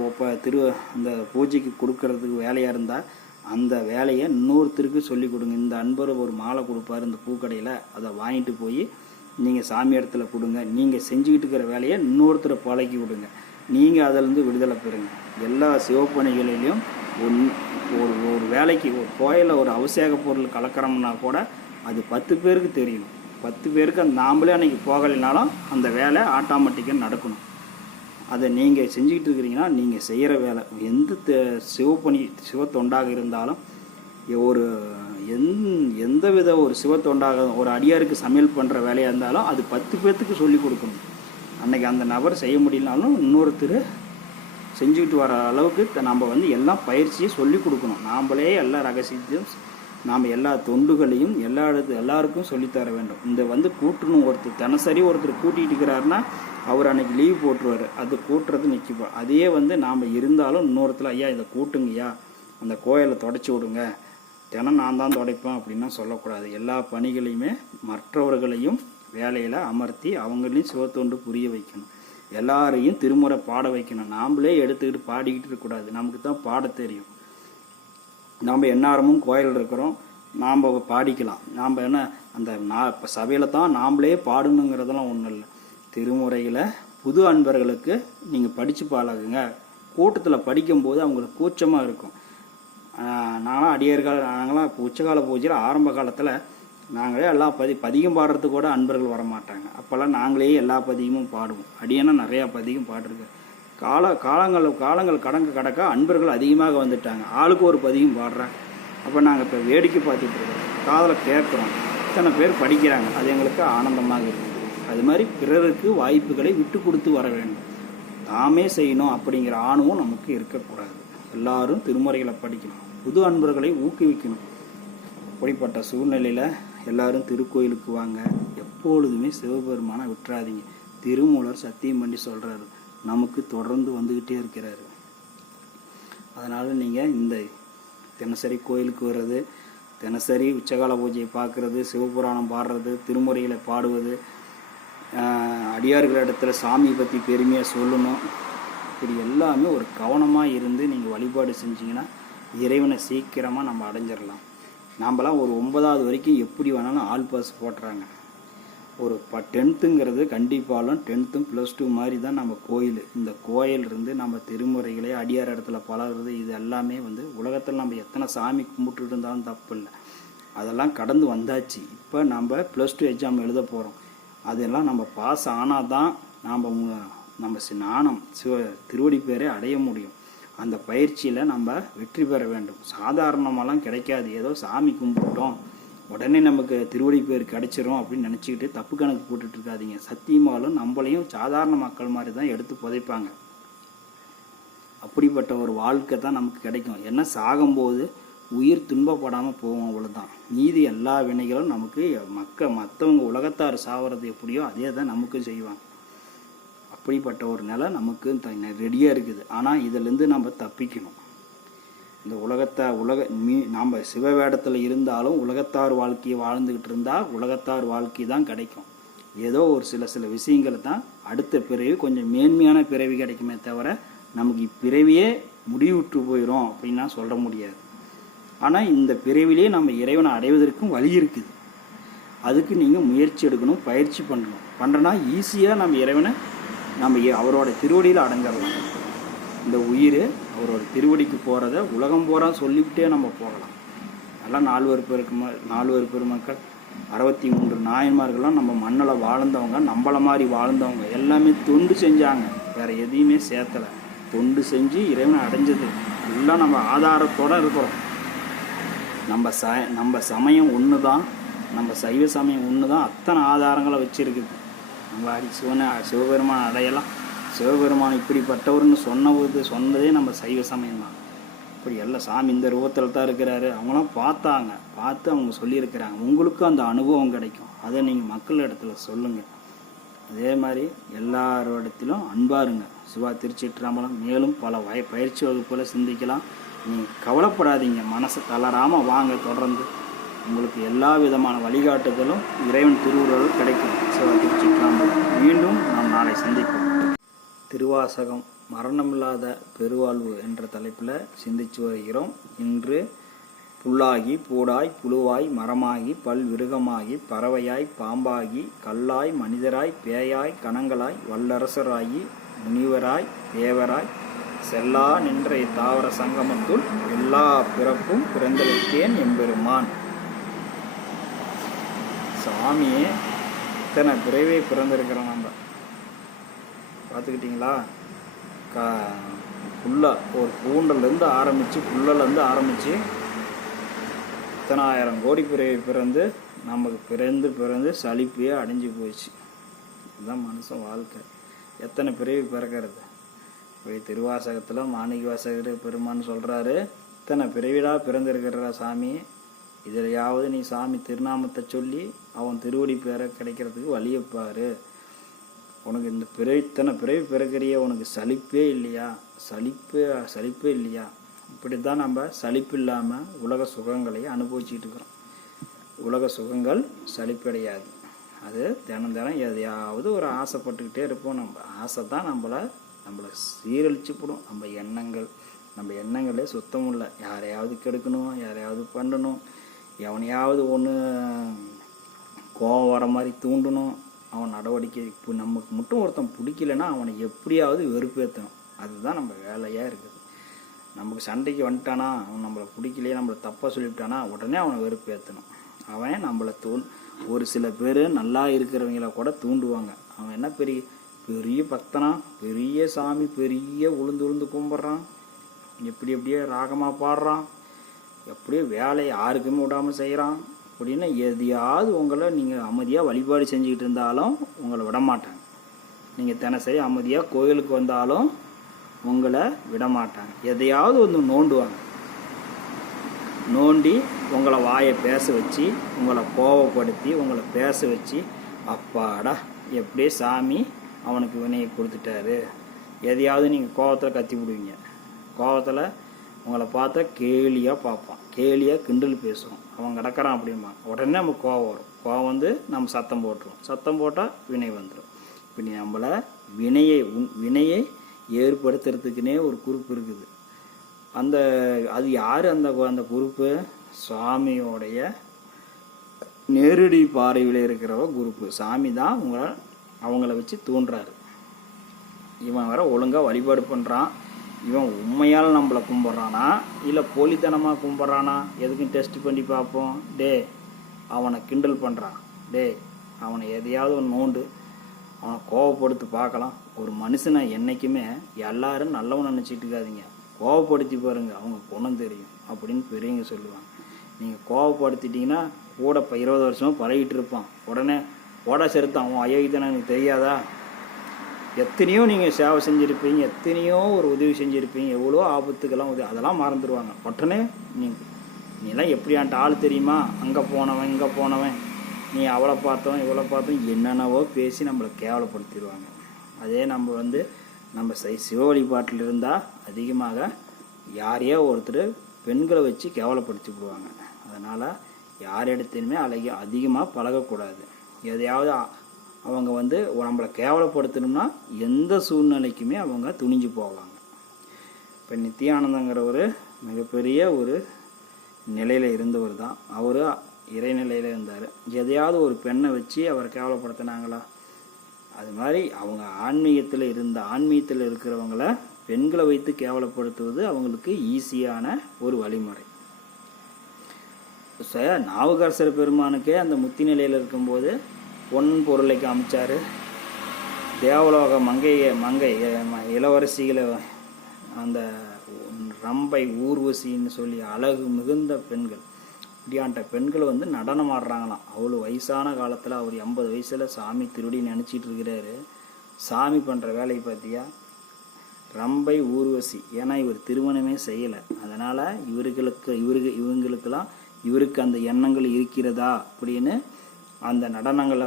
அந்த பூஜைக்கு கொடுக்கறதுக்கு வேலையாக இருந்தால் அந்த வேலையை இன்னொருத்தருக்கு சொல்லி கொடுங்க. இந்த அன்பர் ஒரு மாலை கொடுப்பாரு இந்த பூக்கடையில், அதை வாங்கிட்டு போய் நீங்கள் சாமி இடத்துல கொடுங்க. நீங்கள் செஞ்சுக்கிட்டு இருக்கிற வேலையை இன்னொருத்தரை பழக்கி விடுங்க. நீங்கள் அதிலேருந்து விடுதலை பெறுங்க. எல்லா சிவப்பணிகளிலையும் ஒரு வேலைக்கு ஒரு கோயிலில் ஒரு அவசியக பொருள் கலக்கிறோம்னா கூட அது 10 பேருக்கு தெரியணும். 10 பேருக்கு அந்த நாம்ளே அன்றைக்கி போகலைனாலும் அந்த வேலை ஆட்டோமேட்டிக்காக நடக்கணும். அதை நீங்கள் செஞ்சுக்கிட்டு இருக்கிறீங்கன்னா நீங்கள் செய்கிற வேலை எந்த சிவப்பணி சிவத்தொண்டாக இருந்தாலும், ஒரு எந்தவித ஒரு சிவத்தொண்டாக ஒரு அடியாருக்கு சமையல் பண்ணுற வேலையாக இருந்தாலும் அது 10 பேர்த்துக்கு சொல்லி கொடுக்கணும். அன்றைக்கி அந்த நபர் செய்ய முடியலனாலும் இன்னொருத்தர் செஞ்சுக்கிட்டு வர அளவுக்கு நம்ம எல்லாம் பயிற்சியை சொல்லி கொடுக்கணும். நாம்ளே எல்லா ரகசியத்தையும் நாம் எல்லா தொண்டுகளையும் எல்லாருக்கும் சொல்லித்தர வேண்டும். இந்த கூட்டணும். தினசரி ஒருத்தர் கூட்டிகிட்டு இருக்கிறாருன்னா அவர் அன்றைக்கி லீவ் போட்டுருவார். அது கூட்டுறது நிற்கிப்போம். அதே நாம் இருந்தாலும் இன்னொருத்தர் ஐயா இதை கூட்டுங்கய்யா, அந்த கோயிலை தொடச்சி விடுங்க, தினம் நான் தான் துடைப்பேன் அப்படின்னா சொல்லக்கூடாது. எல்லா பணிகளையுமே மற்றவர்களையும் வேலையில் அமர்த்தி அவங்களையும் சிவத்தொண்டு புரிய வைக்கணும். எல்லாரையும் திருமுறை பாட வைக்கணும். நாம்ளே எடுத்துக்கிட்டு பாடிக்கிட்டு இருக்கக்கூடாது. நமக்கு தான் பாட தெரியும். நாம் எந்நேரமும் கோயில் இருக்கிறோம், நாம் பாடிக்கலாம். நாம் என்ன அந்த சபையில் தான் நாம்ளே பாடணுங்கிறதெல்லாம் ஒன்றும் இல்லை. திருமுறையில் புது அன்பர்களுக்கு நீங்கள் படித்து பழகுங்க. கூட்டத்தில் படிக்கும்போது அவங்களுக்கு கூச்சமாக இருக்கும். நாங்களாம் அடியார்கள், நாங்களாம் இப்போ உச்சகால பூஜையில் ஆரம்ப காலத்தில் நாங்களே எல்லா பதிகம் பாடுறதுக்கு கூட அன்பர்கள் வரமாட்டாங்க. அப்போல்லாம் நாங்களே எல்லா பதிகமும் பாடுவோம். அடியேன்னா நிறையா பதிகம் பாடிருக்கேன். காலங்கள் கடக்க அன்பர்கள் அதிகமாக வந்துட்டாங்க. ஆளுக்கு ஒரு பதிகம் பாடுறாங்க. அப்போ நாங்கள் இப்போ வேடிக்கை பார்த்துட்டு இருக்கோம், காதில் கேட்குறோம். இத்தனை பேர் படிக்கிறாங்க, அது எங்களுக்கு ஆனந்தமாக இருக்குது. அது மாதிரி பிறருக்கு வாய்ப்புகளை விட்டு கொடுத்து வர வேண்டும். தாமே செய்யணும் அப்படிங்கிற ஆணவம் நமக்கு இருக்கக்கூடாது. எல்லாரும் திருமுறைகளை படிக்கணும், புது அன்பர்களை ஊக்குவிக்கணும். அப்படிப்பட்ட சூழ்நிலையில் எல்லாரும் திருக்கோயிலுக்கு வாங்க. எப்பொழுதுமே சிவபெருமானை விட்டுறாதீங்க. திருமூலர் சத்தியம் பண்ணி சொல்கிறாரு, நமக்கு தொடர்ந்து வந்துக்கிட்டே இருக்கிறாரு. அதனால் நீங்கள் இந்த தினசரி கோயிலுக்கு வர்றது, தினசரி உச்சகால பூஜையை பார்க்குறது, சிவபுராணம் பாடுறது, திருமுறைகளை பாடுவது, அடியார்கள் இடத்துல சாமியை பற்றி பெருமையாக சொல்லணும், இப்படி எல்லாமே ஒரு கவனமாக இருந்து நீங்கள் வழிபாடு செஞ்சிங்கன்னா இறைவனை சீக்கிரமாக நம்ம அடைஞ்சிடலாம். நாம்பளாம் ஒரு 9வது வரைக்கும் எப்படி வேணாலும் ஆல் பாஸ் போட்டுறாங்க. ஒரு 10ங்கிறது கண்டிப்பாலும் 10th +2 மாதிரி தான் நம்ம கோயில். இந்த கோயில் இருந்து நம்ம திருமுறைகளை அடியார் இடத்துல பழகுறது இது எல்லாமே வந்து உலகத்தில் நம்ம எத்தனை சாமி கும்பிட்டு இருந்தாலும் தப்பு இல்லை. அதெல்லாம் கடந்து வந்தாச்சு. இப்போ நம்ம +2 எக்ஸாம் எழுத போகிறோம். அதெல்லாம் நம்ம பாஸ் ஆனால் தான் நம்ம ஞானம் திருவடி பேரை அடைய முடியும். அந்த பயிற்சியில் நம்ம வெற்றி பெற வேண்டும். சாதாரணமாலாம் கிடைக்காது. ஏதோ சாமி கும்பிட்டோம் உடனே நமக்கு திருவடி பேர் கிடைச்சிரும் அப்படின்னு நினச்சிக்கிட்டு தப்பு கணக்கு போட்டுட்டு இருக்காதீங்க. சத்தியமாலும் நம்மளையும் சாதாரண மக்கள் மாதிரி தான் எடுத்து புதைப்பாங்க. அப்படிப்பட்ட ஒரு வாழ்க்கை தான் நமக்கு கிடைக்கும். ஏன்னா சாகும்போது உயிர் துன்பப்படாமல் போவோம், அவ்வளோதான். மீதி எல்லா வினைகளும் நமக்கு மற்றவங்க உலகத்தார் சாவறது எப்படியோ அதே தான் நமக்கும் செய்வாங்க. அப்படிப்பட்ட ஒரு நிலை நமக்கு ரெடியாக இருக்குது. ஆனால் இதிலேருந்து நம்ம தப்பிக்கணும். இந்த நாம் சிவ வேடத்தில் இருந்தாலும் உலகத்தார் வாழ்க்கையை வாழ்ந்துக்கிட்டு இருந்தால் உலகத்தார் வாழ்க்கை தான் கிடைக்கும். ஏதோ ஒரு சில விஷயங்கள் தான் அடுத்த பிறவி கொஞ்சம் மேன்மையான பிறவி கிடைக்குமே தவிர நமக்கு இப்பிறவியே முடிவுற்று போயிடும் அப்படின்னா சொல்ல முடியாது. ஆனால் இந்த பிறவிலேயே நம்ம இறைவனை அடைவதற்கும் வழி இருக்குது. அதுக்கு நீங்கள் முயற்சி எடுக்கணும், பயிற்சி பண்ணணும். பண்ணுறனா ஈஸியாக நம்ம இறைவனை அவரோட திருவடியில் அடங்கிடலாம். இந்த உயிர் அவரோட திருவடிக்கு போகிறத உலகம் போகிறா சொல்லிவிட்டே நம்ம போகலாம். நல்லா 4 பெருமக்கள் 63 நாயன்மார்கள்லாம் நம்ம மண்ணில் வாழ்ந்தவங்க, நம்மளை மாதிரி வாழ்ந்தவங்க எல்லாமே தொண்டு செஞ்சாங்க. வேறு எதையுமே சேர்த்தலை. தொண்டு செஞ்சு இறைவனை அடைஞ்சது எல்லாம் நம்ம ஆதாரத்தோடு இருக்கிறோம். நம்ம சமயம் ஒன்று தான், நம்ம சைவ சமயம் ஒன்று தான். அத்தனை ஆதாரங்களை வச்சுருக்குது. நம்ம சிவபெருமான் அடையலாம். சிவபெருமான் இப்படிப்பட்டவர்னு சொன்னதே நம்ம சைவ சமயம் தான். இப்படி எல்லாம் சாமி இந்த ரூபத்தில் தான் இருக்கிறாரு. அவங்களாம் பார்த்து அவங்க சொல்லியிருக்கிறாங்க. உங்களுக்கும் அந்த அனுபவம் கிடைக்கும். அதை நீங்கள் மக்கள் இடத்துல சொல்லுங்கள். அதே மாதிரி எல்லாரோடத்திலும் அன்பாருங்க. சிவா திருச்சிற்றம்பலம். மேலும் பல பயிற்சி வகுப்பில் சிந்திக்கலாம். நீங்கள் கவலைப்படாதீங்க. மனசை தளராமல் வாங்க. தொடர்ந்து உங்களுக்கு எல்லா விதமான வழிகாட்டுதலும் இறைவன் திருவுருள் கிடைக்கும். சிவா திருச்சிற்றம்பலம். மீண்டும் நாம் நாளை சந்திப்போம். திருவாசகம் மரணமில்லாத பெருவாழ்வு என்ற தலைப்பில் சிந்திச்சு வருகிறோம். இன்று புல்லாகி பூடாய் புழுவாய் மரமாகி விருகமாகி பறவையாய் பாம்பாகி கல்லாய் மனிதராய் பேயாய் கணங்களாய் வல்லரசராகி முனிவராய் தேவராய் செல்லா நின்ற தாவர சங்கமத்துள் எல்லா பிறப்பும் பிறந்தளித்தேன் எம்பெருமான். சாமியே இத்தனை பிறவே பிறந்திருக்கிறோம். நம்ம பார்த்துக்கிட்டிங்களா? ஒரு பூண்டலேருந்து ஆரம்பித்து இத்தனை 1000 கோடி பிறவி பிறந்து நமக்கு பிறந்து சலிப்பையே அடைஞ்சு போயிடுச்சு. இதுதான் மனுஷன் வாழ்க்கை. எத்தனை பிறவி பிறக்கிறது? இப்படி திருவாசகத்தில் மாணிக்க வாசகர் பெருமான்னு சொல்கிறாரு, இத்தனை பிறவிடா பிறந்திருக்கிறா சாமி. இதிலையாவது நீ சாமி திருநாமத்தை சொல்லி அவன் திருவடி பேரை கிடைக்கிறதுக்கு வழியப்பாரு. உனக்கு இந்த இத்தனை பிறவி பிறக்கிறிய, உனக்கு சலிப்பே இல்லையா? இப்படி தான் நம்ம சலிப்பு இல்லாமல் உலக சுகங்களை அனுபவிச்சுட்டு இருக்கிறோம். உலக சுகங்கள் சலிப்படையாது. அது தினம் எதையாவது ஒரு ஆசைப்பட்டுக்கிட்டே இருப்போம். நம்ம ஆசை தான் நம்மளை சீரழிச்சுப்படும். நம்ம எண்ணங்களே சுத்தம் இல்லை. யாரையாவது கெடுக்கணும், யாரையாவது பண்ணணும், எவனையாவது ஒன்று கோவம் வர மாதிரி தூண்டணும். அவன் நடவடிக்கை இப்போ நமக்கு மட்டும் ஒருத்தன் பிடிக்கலைன்னா அவனை எப்படியாவது வெறுப்பேற்றணும். அதுதான் நம்ம வேலையாக இருக்குது. நமக்கு சண்டைக்கு வந்துட்டானா, அவன் நம்மளை பிடிக்கலையே, நம்மளை தப்பாக சொல்லிவிட்டானா உடனே அவனை வெறுப்பேற்றணும். அவன் நம்மளை ஒரு சில பேர் நல்லா இருக்கிறவங்கள கூட தூண்டுவாங்க. அவன் என்ன பெரிய பக்தனா, பெரிய சாமி, பெரிய உளுந்து கும்பிட்றான், எப்படியே ராகமாக பாடுறான், எப்படியோ வேலையை யாருக்குமே விடாமல் செய்கிறான் அப்படின்னா எதையாவது உங்களை நீங்கள் அமைதியாக வழிபாடு செஞ்சுக்கிட்டு இருந்தாலும் உங்களை விடமாட்டாங்க. நீங்கள் தினசரி அமைதியாக கோயிலுக்கு வந்தாலும் உங்களை விடமாட்டாங்க. எதையாவது ஒன்று நோண்டி உங்களை வாயை பேச வச்சு, உங்களை கோவப்படுத்தி, உங்களை பேச வச்சு, அப்பாடா எப்படியே சாமி அவனுக்கு வினையை கொடுத்துட்டாரு. எதையாவது நீங்கள் கோவத்தில் கத்தி விடுவீங்க. கோவத்தில் உங்களை பார்த்தா கேலியாக பார்ப்பான், கேலியாக கிண்டல் பேசுவோம். அவன் கிடக்கிறான் அப்படிமா உடனே நமக்கு கோவம் வரும். கோவம் வந்து நம்ம சத்தம் போட்டுருவோம். சத்தம் போட்டால் வினை வந்துடும். இப்படி நம்மளை வினையை ஏற்படுத்துறதுக்குன்னே ஒரு குரூப் இருக்குது. அது யார் அந்த குரூப்பு? சுவாமியோடைய நேரடி பார்வையில் இருக்கிறவ குரூப்பு. சாமி தான் அவங்கள வச்சு தூண்டுறாரு. இவன் வர ஒழுங்காக வழிபாடு பண்ணுறான். இவன் உண்மையால் நம்மளை கும்பிட்றானா இல்லை போலித்தனமாக கும்பிட்றானா எதுக்கும் டெஸ்ட் பண்ணி பார்ப்போம். அவனை கிண்டல் பண்ணுறான். அவனை எதையாவது ஒன்று நோண்டு, அவனை கோவப்படுத்தி பார்க்கலாம். ஒரு மனுஷனை என்றைக்குமே எல்லாரும் நல்லவன் நினச்சிட்டு இருக்காதீங்க, கோவப்படுத்தி பாருங்க, அவங்க குணம் தெரியும் அப்படின்னு பெரியவங்க சொல்லுவாங்க. நீங்கள் கோவப்படுத்திட்டீங்கன்னா கூட இப்போ 20 வருஷமாக பழகிட்டு இருப்பான், உடனே ஓட செலுத்தான் அவன் அயோக்கியதானே எனக்கு தெரியாதா? எத்தனையோ நீங்கள் சேவை செஞ்சுருப்பீங்க, எத்தனையோ ஒரு உதவி செஞ்சுருப்பீங்க, எவ்வளோ ஆபத்துக்கெல்லாம் அதெல்லாம் மறந்துடுவாங்க. உடனே நீலாம் எப்படியான்ட்டு ஆள் தெரியுமா, அங்கே போனவன் இங்கே போனவன், நீ அவளை பார்த்தவன் இவளை பார்த்தவன் என்னென்னவோ பேசி நம்மளை கேவலப்படுத்திடுவாங்க. அதே நம்ம சிவ வழிபாட்டில் இருந்தால் அதிகமாக யாரையோ ஒருத்தர் பெண்களை வச்சு கேவலப்படுத்தி விடுவாங்க. அதனால் யார் இடத்துலையுமே அதிகமாக பழகக்கூடாது. எதையாவது அவங்க நம்மளை கேவலப்படுத்தணும்னா எந்த சூழ்நிலைக்குமே அவங்க துணிஞ்சு போவாங்க. இப்போ நித்தியானந்தங்கிற ஒரு மிகப்பெரிய ஒரு நிலையில் இருந்தவர் தான். அவர் இறைநிலையில் இருந்தார். எதையாவது ஒரு பெண்ணை வச்சு அவரை கேவலப்படுத்தினாங்களா? அது மாதிரி அவங்க ஆன்மீகத்தில் இருக்கிறவங்கள பெண்களை வைத்து கேவலப்படுத்துவது அவங்களுக்கு ஈஸியான ஒரு வழிமுறை. நாவுக்கரசர் பெருமானுக்கே அந்த முத்தி நிலையில் இருக்கும்போது பொன் பொருளை காமிச்சார். தேவலோக மங்கை இளவரசிகளை அந்த ரம்பை ஊர்வசின்னு சொல்லி அழகு மிகுந்த பெண்கள், இப்படியாண்ட பெண்கள் நடனம் ஆடுறாங்களாம். அவ்வளோ வயசான காலத்தில் அவர் 80 வயசில் சாமி திருடி நினச்சிட்டு இருக்கிறாரு. சாமி பண்ணுற வேலையை பார்த்தியா, ரம்பை ஊர்வசி. ஏன்னா இவர் திருமணமே செய்யலை. அதனால் இவங்களுக்கெல்லாம் இவருக்கு அந்த எண்ணங்கள் இருக்கிறதா அப்படின்னு அந்த நடனங்களை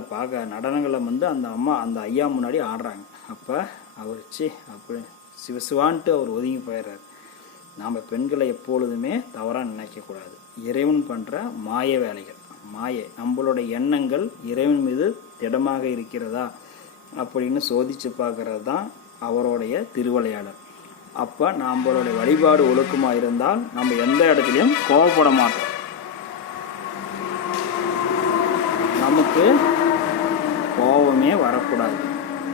அந்த ஐயா முன்னாடி ஆடுறாங்க. அப்போ அவர் அப்படி சிவசிவான்ட்டு அவர் ஒதுங்கி போயிடுறாரு. நாம் பெண்களை எப்பொழுதுமே தவறாக நினைக்கக்கூடாது. இறைவன் பண்ணுற மாய வேலைகள், நம்மளுடைய எண்ணங்கள் இறைவன் மீது திடமாக இருக்கிறதா அப்படின்னு சோதித்து பார்க்கறது தான் அவருடைய திருவிளையாடல். அப்போ நம்மளுடைய வழிபாடு ஒழுக்கமாக இருந்தால் நம்ம எந்த இடத்துலையும் கோவப்பட மாட்டோம். நமக்கு கோபமே வரக்கூடாது.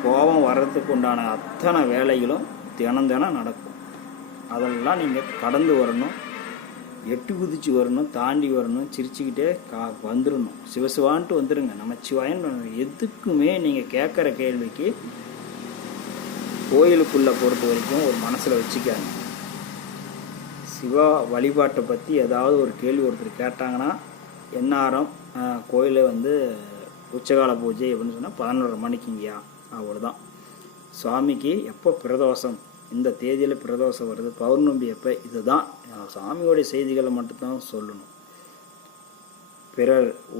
கோபம் வர்றதுக்கு உண்டான அத்தனை வேலைகளும் தினம் நடக்கும். அதெல்லாம் நீங்கள் கடந்து வரணும், எட்டு குதிச்சு வரணும், தாண்டி வரணும், சிரிச்சுக்கிட்டே வந்துடணும். சிவசிவான்ட்டு வந்துடுங்க. நமச்சிவாயன்னு எதுக்குமே நீங்கள் கேட்குற கேள்விக்கு கோயிலுக்குள்ளே பொறுத்த வரைக்கும் ஒரு மனசில் வச்சுக்காங்க. சிவா வழிபாட்டை பற்றி ஏதாவது ஒரு கேள்வி ஒருத்தர் கேட்டாங்கன்னா, எந்நேரம் கோயிலில் உச்சகால பூஜை அப்படின்னு சொன்னால் 11:30 மணிக்குங்கய்யா, அவ்வளோதான். சுவாமிக்கு எப்போ பிரதோஷம், இந்த தேதியில் பிரதோஷம் வருது, பௌர்ணமி எப்போ, இதுதான் சாமியோடைய செய்திகளை மட்டும்தான் சொல்லணும்.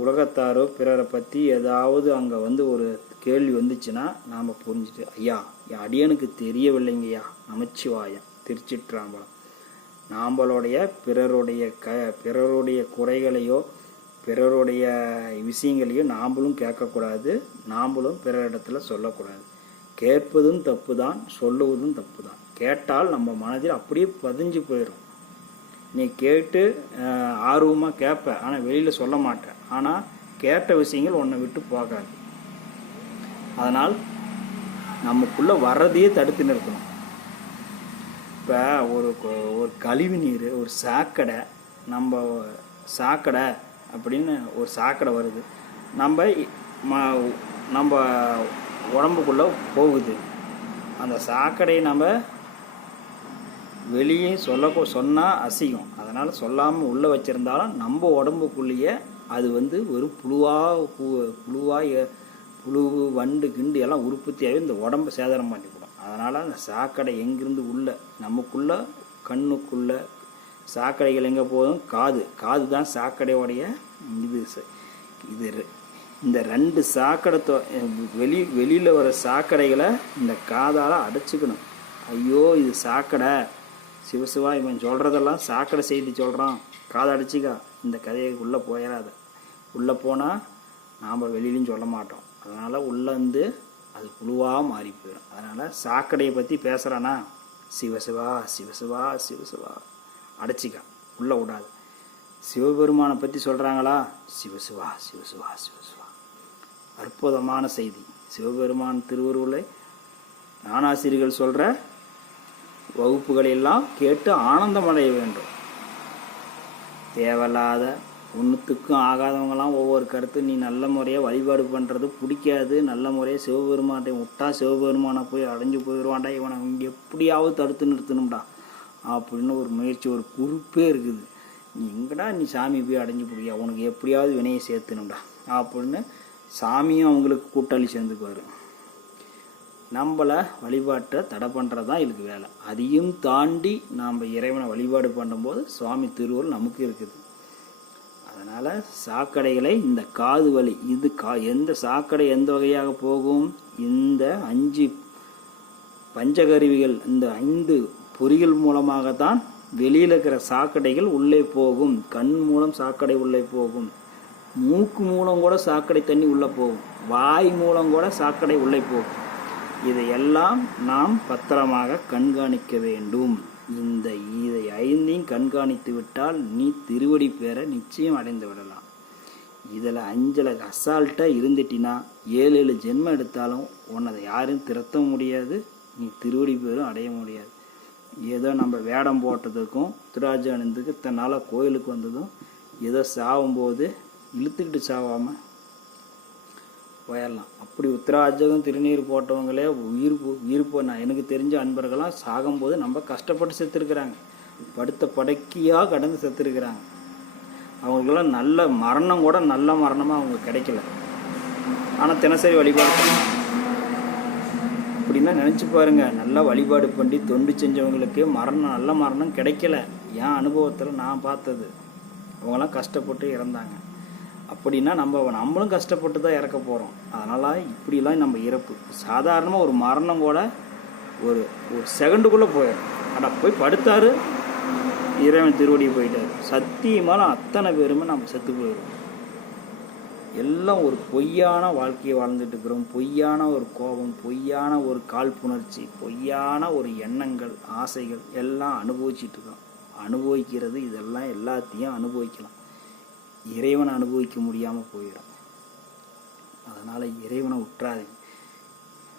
உலகத்தாரோ பிறரை பற்றி ஏதாவது அங்கே ஒரு கேள்வி வந்துச்சுன்னா நாம் புரிஞ்சுட்டு, ஐயா என் அடியனுக்கு தெரியவில்லைங்கய்யா, நமச்சிவாயம், திருச்சிற்றம்பலம். நாம்பளுடைய பிறருடைய குறைகளையோ பிறருடைய விஷயங்களையோ நாம்பளும் கேட்கக்கூடாது, நாம்பளும் பிறரிடத்துல சொல்லக்கூடாது. கேட்பதும் தப்பு தான், சொல்லுவதும் தப்பு தான். கேட்டால் நம்ம மனதில் அப்படியே பதிஞ்சு போயிடும். நீ கேட்டு ஆர்வமாக கேட்ப, ஆனால் வெளியில் சொல்ல மாட்டேன். ஆனால் கேட்ட விஷயங்கள் உன்னை விட்டு போகாது. அதனால் நமக்குள்ளே வர்றதையே தடுத்து நிறுத்தணும். இப்போ ஒரு கழிவு நீர், ஒரு சாக்கடை, சாக்கடை அப்படின்னு ஒரு சாக்கடை வருது, நம்ம உடம்புக்குள்ளே போகுது. அந்த சாக்கடையை நம்ம வெளியே சொன்னால் அசிங்கம். அதனால் சொல்லாமல் உள்ளே வச்சுருந்தாலும் நம்ம உடம்புக்குள்ளேயே அது ஒரு புழு வண்டு கிண்டு எல்லாம் உற்பத்தியாகி இந்த உடம்பை சேதாரம் பண்ணிவிடும். அதனால் அந்த சாக்கடை எங்கேருந்து நமக்குள்ளே கண்ணுக்குள்ளே சாக்கடைகள் எங்கே போதும், காது தான் சாக்கடையோடைய இது. இந்த 2 சாக்கடை வெளியில் வர சாக்கடைகளை இந்த காதால் அடைச்சிக்கணும். ஐயோ இது சாக்கடை, சிவசிவா இவன் சொல்கிறதெல்லாம் சாக்கடை செய்தி சொல்கிறான், காதை அடிச்சிக்கா, இந்த கதையை உள்ளே போயிடாத. உள்ளே போனால் நாம் வெளியிலையும் சொல்ல மாட்டோம். அதனால் உள்ளே அது புழுவாக மாறி போயிடும். அதனால் சாக்கடையை பற்றி பேசுகிறானா, சிவசிவா சிவசிவா சிவசிவா அடைச்சிக்கா, உள்ளே விடாது. சிவபெருமானை பற்றி சொல்கிறாங்களா? சிவசிவா சிவசிவா சிவசிவா. அற்புதமான செய்தி. சிவபெருமான் திருவுருளை ஞானாசிரியர்கள் சொல்கிற வகுப்புகளை எல்லாம் கேட்டு ஆனந்தமடைய வேண்டும். தேவையில்லாத ஒன்றுத்துக்கும் ஆகாதவங்களாம் ஒவ்வொரு கருத்து நீ நல்ல முறையாக வழிபாடு பண்ணுறது பிடிக்காது, நல்ல முறையாக சிவபெருமானை விட்டா சிவபெருமானை போய் அடைஞ்சு போயிடுவான்டா, இவனை எப்படியாவது தடுத்து நிறுத்தணும்டா அப்படின்னு ஒரு முயற்சி, ஒரு குறிப்பே இருக்குது. நீ எங்கடா நீ சாமி போய் அடைஞ்சு போடியா, உனக்கு எப்படியாவது வினையை சேர்த்துணும்டா அப்படின்னு சாமியும் அவங்களுக்கு கூட்டாளி சேர்ந்துக்குவார். நம்மளை வழிபாட்டை தடை பண்ணுறது தான் இதுக்கு வேலை. அதையும் தாண்டி நாம் இறைவனை வழிபாடு பண்ணும்போது சுவாமி திருவுருள் நமக்கு இருக்குது. அதனால் சாக்கடைகளை இந்த காது வலி இது எந்த சாக்கடை எந்த வகையாக போகும்? இந்த 5 பஞ்சகருவிகள், இந்த 5 பொறிகள் மூலமாகத்தான் வெளியில் இருக்கிற சாக்கடைகள் உள்ளே போகும். கண் மூலம் சாக்கடை உள்ளே போகும், மூக்கு மூலம் கூட சாக்கடை தண்ணி உள்ளே போகும், வாய் மூலம் கூட சாக்கடை உள்ளே போகும். இதையெல்லாம் நாம் பத்திரமாக கண்காணிக்க வேண்டும். இதை 5ஐயும் கண்காணித்து விட்டால் நீ திருவடி பேரை நிச்சயம் அடைந்து விடலாம். இதில் 5ல் அசால்ட்டாக இருந்துட்டினா 7 ஜென்மம் எடுத்தாலும் உன்னை யாரும் திரத்த முடியாது, நீ திருவடி பேரும் அடைய முடியாது. ஏதோ நம்ம வேடம் போட்டதுக்கும் உத்திராஜானந்துக்கு இத்தனை நாளாக கோயிலுக்கு வந்ததும் ஏதோ சாகும்போது இழுத்துக்கிட்டு சாவாமல் போயிடலாம். அப்படி உத்திராஜகம் திருநீர் போட்டவங்களே உயிர் நான் எனக்கு தெரிஞ்ச அன்பர்கள்லாம் சாகும்போது நம்ம கஷ்டப்பட்டு செத்துருக்குறாங்க, படுத்த படைக்கியாக கடந்து செத்துருக்குறாங்க. அவங்களுக்கெல்லாம் நல்ல மரணம் கூட நல்ல மரணமாக அவங்க கிடைக்கல. ஆனால் தினசரி வழிபாடு பண்ணலாம். அப்படின்னா நினச்சி பாருங்கள், நல்லா வழிபாடு பண்ணி தொண்டு செஞ்சவங்களுக்கு நல்ல மரணம் கிடைக்கல. என் அனுபவத்தில் நான் பார்த்தது, அவங்களாம் கஷ்டப்பட்டு இறந்தாங்க. அப்படின்னா நம்மளும் கஷ்டப்பட்டு தான் இறக்க போகிறோம். அதனால் இப்படிலாம் நம்ம இறப்பு சாதாரணமாக ஒரு மரணம் கூட ஒரு செகண்டுக்குள்ளே போயிடும். ஆனால் போய் படுத்தாரு, இறைவன் திருவடியை போயிட்டார். சத்தியமாக அத்தனை பேருமே நம்ம செத்து போயிடுவோம். எல்லாம் ஒரு பொய்யான வாழ்க்கையை வாழ்ந்துட்டு இருக்கிறோம். பொய்யான ஒரு கோபம், பொய்யான ஒரு காழ்ப்புணர்ச்சி, பொய்யான ஒரு எண்ணங்கள், ஆசைகள் எல்லாம் அனுபவிச்சுட்டு இருக்கிறோம். அனுபவிக்கிறது இதெல்லாம் எல்லாத்தையும் அனுபவிக்கலாம், இறைவனை அனுபவிக்க முடியாமல் போயிடும். அதனால் இறைவனை விட்டுறாதீங்க.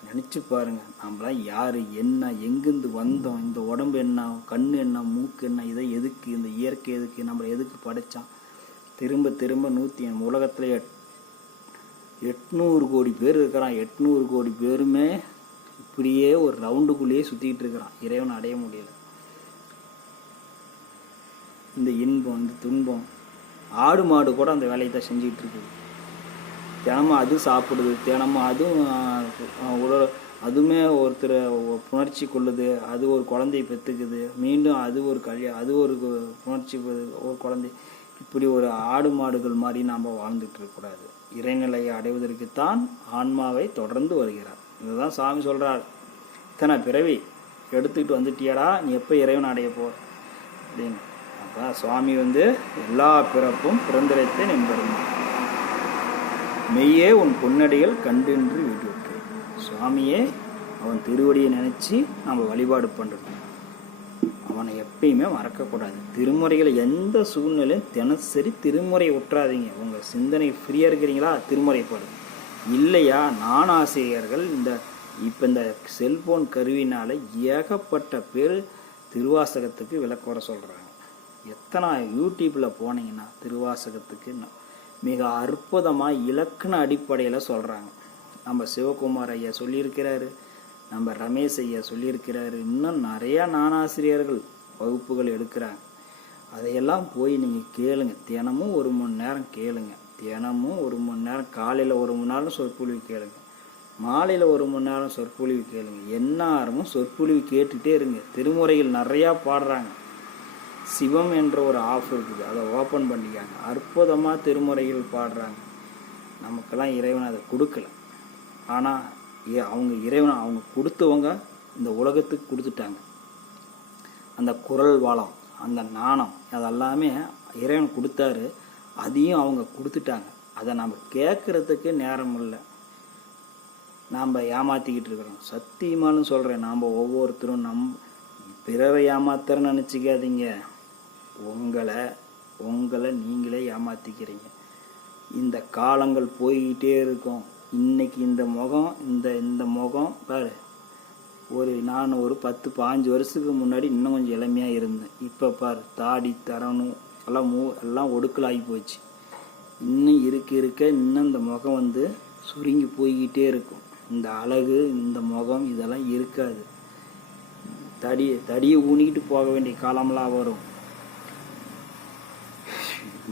நினச்சி பாருங்கள், நம்மளாம் யார், என்ன, எங்கேருந்து வந்தோம், இந்த உடம்பு என்ன, கண் என்ன, மூக்கு என்ன, இதை எதுக்கு, இந்த இயற்கை எதுக்கு, நம்மளை எதுக்கு படைத்தான்? திரும்ப திரும்ப உலகத்தில் 800 கோடி பேர் இருக்கிறான். 800 கோடி பேருமே இப்படியே ஒரு ரவுண்டுக்குள்ளேயே சுற்றிக்கிட்டு இருக்கிறான். இறைவனை அடைய முடியலை. இந்த இன்பம், இந்த துன்பம், ஆடு மாடு கூட அந்த வேலையை தான் செஞ்சுக்கிட்டு இருக்குது. தினமும் அது சாப்பிடுது, தினமும் அதுவுமே ஒருத்தர் புணர்ச்சி கொள்ளுது, அது ஒரு குழந்தையை பெற்றுக்குது, மீண்டும் அது ஒரு அது ஒரு புணர்ச்சி ஒரு குழந்தை. இப்படி ஒரு ஆடு மாடுகள் மாதிரி நாம் வாழ்ந்துட்டு இருக்கக்கூடாது. இறைநிலையை அடைவதற்குத்தான் ஆன்மாவை தொடர்ந்து வருகிறார். இதுதான் சாமி சொல்கிறார். இத்தனை பிறவி எடுத்துக்கிட்டு வந்துட்டியாடா, நீ எப்போ இறைவனை அடைய போற அப்படின்னு. அதான் சுவாமி எல்லா பிறப்பும் பிறந்திரைத்தேன் என்பதுமா, மெய்யே உன் பொன்னடிகள் கண்டென்று விட்டு. சுவாமியே அவன் திருவடியை நினச்சி நம்ம வழிபாடு பண்ணுறோம். அவனை எப்பயுமே மறக்கக்கூடாது. திருமுறைகளை எந்த சூழ்நிலையும் தினசரி திருமுறை விட்டுறாதீங்க. உங்கள் சிந்தனை ஃப்ரீயாக இருக்கிறீங்களா, திருமுறை பாடுங்க. இல்லையா, ஆசிரியர்கள் இப்போ இந்த செல்ஃபோன் கருவினால் ஏகப்பட்ட பேர் திருவாசகத்துக்கு விளக்குற சொல்கிறாங்க. எத்தனை யூடியூப்பில் போனீங்கன்னா திருவாசகத்துக்கு மிக அற்புதமாக இலக்கண அடிப்படையில் சொல்கிறாங்க. நம்ம சிவகுமார் ஐயா சொல்லியிருக்கிறாரு, நம்ம ரமேஷ் ஐயா சொல்லியிருக்கிறாரு, இன்னும் நிறையா ஞானாசிரியர்கள் வகுப்புகள் எடுக்கிறாங்க. அதையெல்லாம் போய் நீங்கள் கேளுங்க. தினமும் 1 மணி நேரம் கேளுங்க. தினமும் 1 மணி நேரம், காலையில் 1 மணி நேரம் சொற்பொழிவு கேளுங்க, மாலையில் 1 மணி நேரம் சொற்பொழிவு கேளுங்க. எந்நேரமும் சொற்பொழிவு கேட்டுகிட்டே இருங்க. திருமுறைகள் நிறையா பாடுறாங்க. சிவம் என்ற ஒரு ஆஃப் இருக்குது, அதை ஓப்பன் பண்ணிக்காங்க. அற்புதமாக திருமுறைகள் பாடுறாங்க. நமக்கெல்லாம் இறைவன் அதை கொடுக்கல. ஆனால் அவங்க இறைவனை அவங்க கொடுத்தவங்க இந்த உலகத்துக்கு கொடுத்துட்டாங்க. அந்த குரல் வளம், அந்த நாணம், அதெல்லாமே இறைவன் கொடுத்தாரு. அதையும் அவங்க கொடுத்துட்டாங்க. அதை நம்ம கேட்குறதுக்கு நேரம் இல்லை. நாம் ஏமாற்றிக்கிட்டு இருக்கிறோம். சத்தியமானு சொல்கிறேன், நாம் ஒவ்வொருத்தரும் பிறரை ஏமாத்துறன்னு நினச்சிக்காதீங்க. உங்களை உங்களை நீங்களே ஏமாற்றிக்கிறீங்க. இந்த காலங்கள் போய்கிட்டே இருக்கும். இன்னைக்கு இந்த முகம் இந்த முகம் பாரு, நான் ஒரு 10-15 வருஷத்துக்கு முன்னாடி இன்னும் கொஞ்சம் இளமையாக இருந்தேன். இப்போ பாரு, தாடி தரணும் எல்லாம் ஒடுக்கலாகி போச்சு. இன்னும் இருக்க இன்னும் இந்த முகம் வந்து சுருங்கி போய்கிட்டே இருக்கும். இந்த அழகு, இந்த முகம் இதெல்லாம் இருக்காது. தடியை ஊனிக்கிட்டு போக வேண்டிய காலமெல்லாம் வரும்.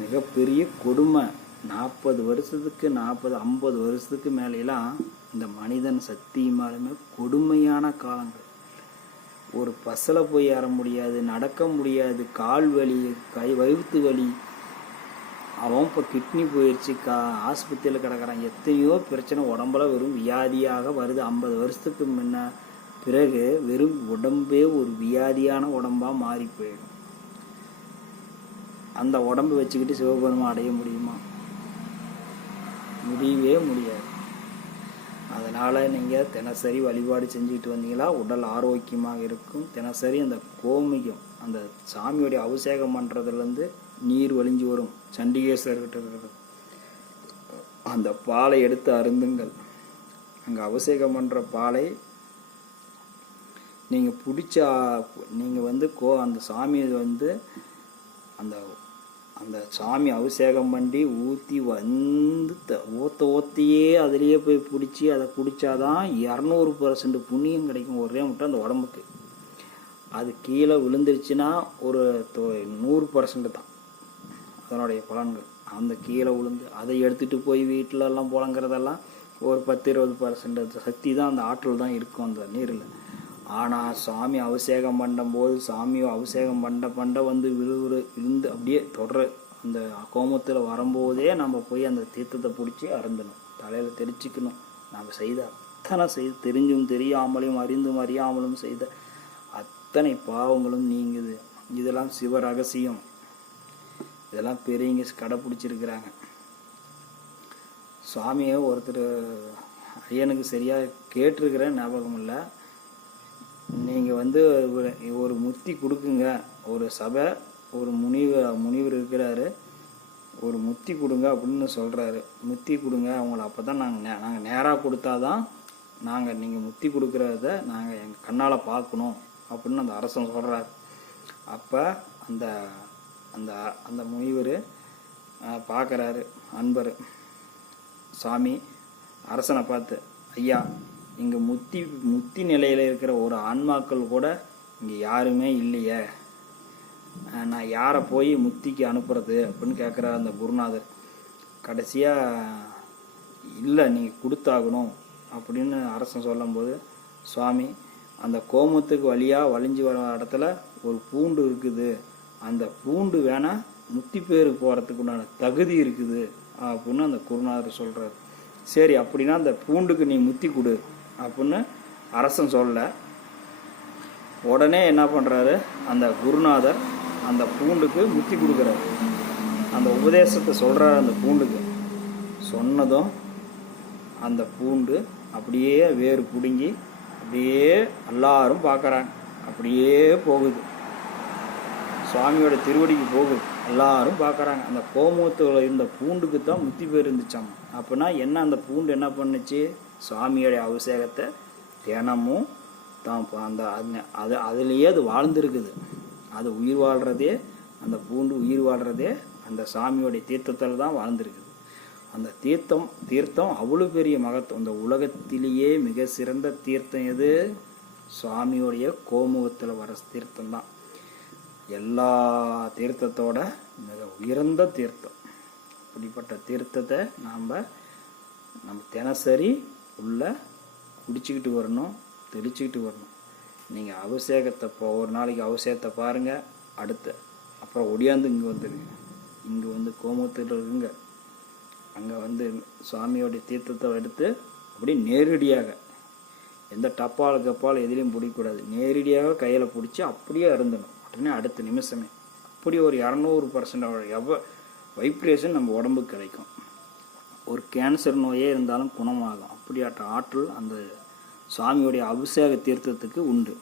மிகப்பெரிய கொடுமை. 40 வருஷத்துக்கு 50 வருஷத்துக்கு மேலாம் இந்த மனிதன் சத்தியமாலுமே கொடுமையான காலங்கள். ஒரு பஸ்ஸில் போய் ஏற முடியாது, நடக்க முடியாது, கால் வலி, வயிற்று வலி. அவன் இப்போ கிட்னி போயிடுச்சு, ஆஸ்பத்திரியில் கிடக்கிறான். எத்தனையோ பிரச்சனை உடம்புல வெறும் வியாதியாக வருது. 50 வருஷத்துக்கு பிறகு வெறும் உடம்பே ஒரு வியாதியான உடம்பாக மாறி போயிடும். அந்த உடம்பு வச்சுக்கிட்டு சிவபெருமான் அடைய முடியுமா? முடியவே முடியாது. அதனால் நீங்கள் தினசரி வழிபாடு செஞ்சுக்கிட்டு வந்தீங்களா உடல் ஆரோக்கியமாக இருக்கும். தினசரி அந்த கோமியம், அந்த சாமியோடைய அபிஷேகம் பண்ணுறதுலேருந்து நீர் வழிஞ்சு வரும். சண்டிகேஸ்வரர்கிட்ட இருக்கிறது அந்த பாலை எடுத்து அருந்துங்கள். அங்கே அபிஷேகம் பண்ணுற பாலை நீங்கள் பிடிச்சா நீங்கள் வந்து அந்த சாமியை வந்து அந்த சாமி அபிஷேகம் பண்ணி ஊற்றி வந்து ஊற்றியே அதிலேயே போய் பிடிச்சி அதை குடித்தாதான் 200% புண்ணியம் கிடைக்கும் ஒரே மட்டும் அந்த உடம்புக்கு. அது கீழே விழுந்துருச்சுன்னா ஒரு 100% தான் அதனுடைய பலன்கள். அந்த கீழே விழுந்து அதை எடுத்துகிட்டு போய் வீட்டிலலாம் புழங்குறதெல்லாம் ஒரு 10-20% சக்தி தான், அந்த ஆற்றல் தான் இருக்கும் அந்த நீரில். ஆனால் சாமி அபிஷேகம் பண்ணும்போது சாமியை அபிஷேகம் பண்ண வந்து விழுந்து அப்படியே தொடர அந்த கோமத்தில் வரும்போதே நம்ம போய் அந்த தீர்த்தத்தை பிடிச்சி அருந்தணும், தலையில் தெரிச்சிக்கணும். நம்ம செய்த அத்தனை தெரிஞ்சும் தெரியாமலும் அறிந்தும் அறியாமலும் செய்த அத்தனை பாவங்களும் நீங்குது. இதெல்லாம் சிவ ரகசியம். இதெல்லாம் பெரியவங்க கடைப்பிடிச்சிருக்கிறாங்க. சுவாமியை ஒருத்தர் ஐயனுக்கு சரியாக கேட்டிருக்கிற ஞாபகம் இல்லை. நீங்கள் வந்து ஒரு முத்தி கொடுக்குங்க, ஒரு சபை ஒரு முனிவர் இருக்கிறாரு, ஒரு முத்தி கொடுங்க அப்படின்னு சொல்கிறாரு. முத்தி கொடுங்க அவங்கள, அப்போ தான் நாங்கள் நேராக கொடுத்தாதான் நீங்கள் முத்தி கொடுக்குறத நாங்கள் எங்கள் கண்ணால் பார்க்கணும் அப்படின்னு அந்த அரசன் சொல்கிறார். அப்போ அந்த அந்த அந்த முனிவர் பார்க்குறாரு. அன்பர் சாமி அரசனை பார்த்து, ஐயா, இங்கே முத்தி நிலையில் இருக்கிற ஒரு ஆன்மாக்கள் கூட இங்கே யாருமே இல்லையே, நான் யாரை போய் முத்திக்கு அனுப்புறது அப்படின்னு கேட்குற அந்த குருநாதர். கடைசியாக இல்லை, நீங்கள் கொடுத்தாகணும் அப்படின்னு அரசன் சொல்லும்போது, சுவாமி, அந்த கோமத்துக்கு வழியாக வலிஞ்சு வர இடத்துல ஒரு பூண்டு இருக்குது, அந்த பூண்டு வேணால் முத்தி பேரு போகிறதுக்கு உண்டான தகுதி இருக்குது அப்படின்னு அந்த குருநாதர் சொல்கிறார். சரி, அப்படின்னா அந்த பூண்டுக்கு நீ முத்தி கொடு அப்படின்னு அரசன் சொல்ல, உடனே என்ன பண்ணுறாரு அந்த குருநாதர் அந்த பூண்டுக்கு முத்தி கொடுக்குறாரு. அந்த உபதேசத்தை சொல்கிறார் அந்த பூண்டுக்கு. சொன்னதும் அந்த பூண்டு அப்படியே வேறு பிடுங்கி அப்படியே எல்லாரும் பார்க்குறாங்க, அப்படியே போகுது, சுவாமியோட திருவடிக்கு போகுது, எல்லாரும் பார்க்குறாங்க. அந்த கோமுகத்தில் இருந்த பூண்டுக்கு தான் முத்தி பேர் இருந்துச்சாங்க. அப்படின்னா என்ன, அந்த பூண்டு என்ன பண்ணுச்சு, சுவாமியோடைய அபிஷேகத்தை தினமும் தான் அதுலேயே அது வாழ்ந்துருக்குது. அது உயிர் வாழ்கிறதே, அந்த பூண்டு உயிர் வாழ்கிறதே அந்த சாமியோடைய தீர்த்தத்தில் தான் வாழ்ந்துருக்குது. அந்த தீர்த்தம் அவ்வளோ பெரிய மகத்துவம். அந்த உலகத்திலேயே மிக சிறந்த தீர்த்தம் எது? சுவாமியோடைய கோமுகத்தில் வர தீர்த்தம் தான் எல்லா தீர்த்தத்தோட மிக உயர்ந்த தீர்த்தம். அப்படிப்பட்ட தீர்த்தத்தை நம்ம தினசரி உள்ள குடிச்சிக்கிட்டு வரணும், தெளிச்சுக்கிட்டு வரணும். நீங்கள் அபிஷேகத்தை ஒரு நாளைக்கு அபிஷேகத்தை பாருங்கள், அப்புறம் ஒடியாந்து இங்கே வந்துடுங்க. இங்கே வந்து கோமுகத்தில் இருக்குங்க, அங்கே வந்து சுவாமியோடைய தீர்த்தத்தை எடுத்து அப்படியே நேரடியாக, எந்த கப்பால் எதுலேயும் பிடிக்கக்கூடாது, நேரடியாக கையில் பிடிச்சி அப்படியே அருந்தணும். உடனே அடுத்த நிமிஷமே அப்படி ஒரு 200% வைப்ரேஷன் நம்ம உடம்புக்கு கிடைக்கும். ஒரு கேன்சர் நோயே இருந்தாலும் குணமாகும். அப்படியாட்ட ஆற்றல் அந்த சுவாமியோடைய அபிஷேக தீர்த்தத்துக்கு உண்டு.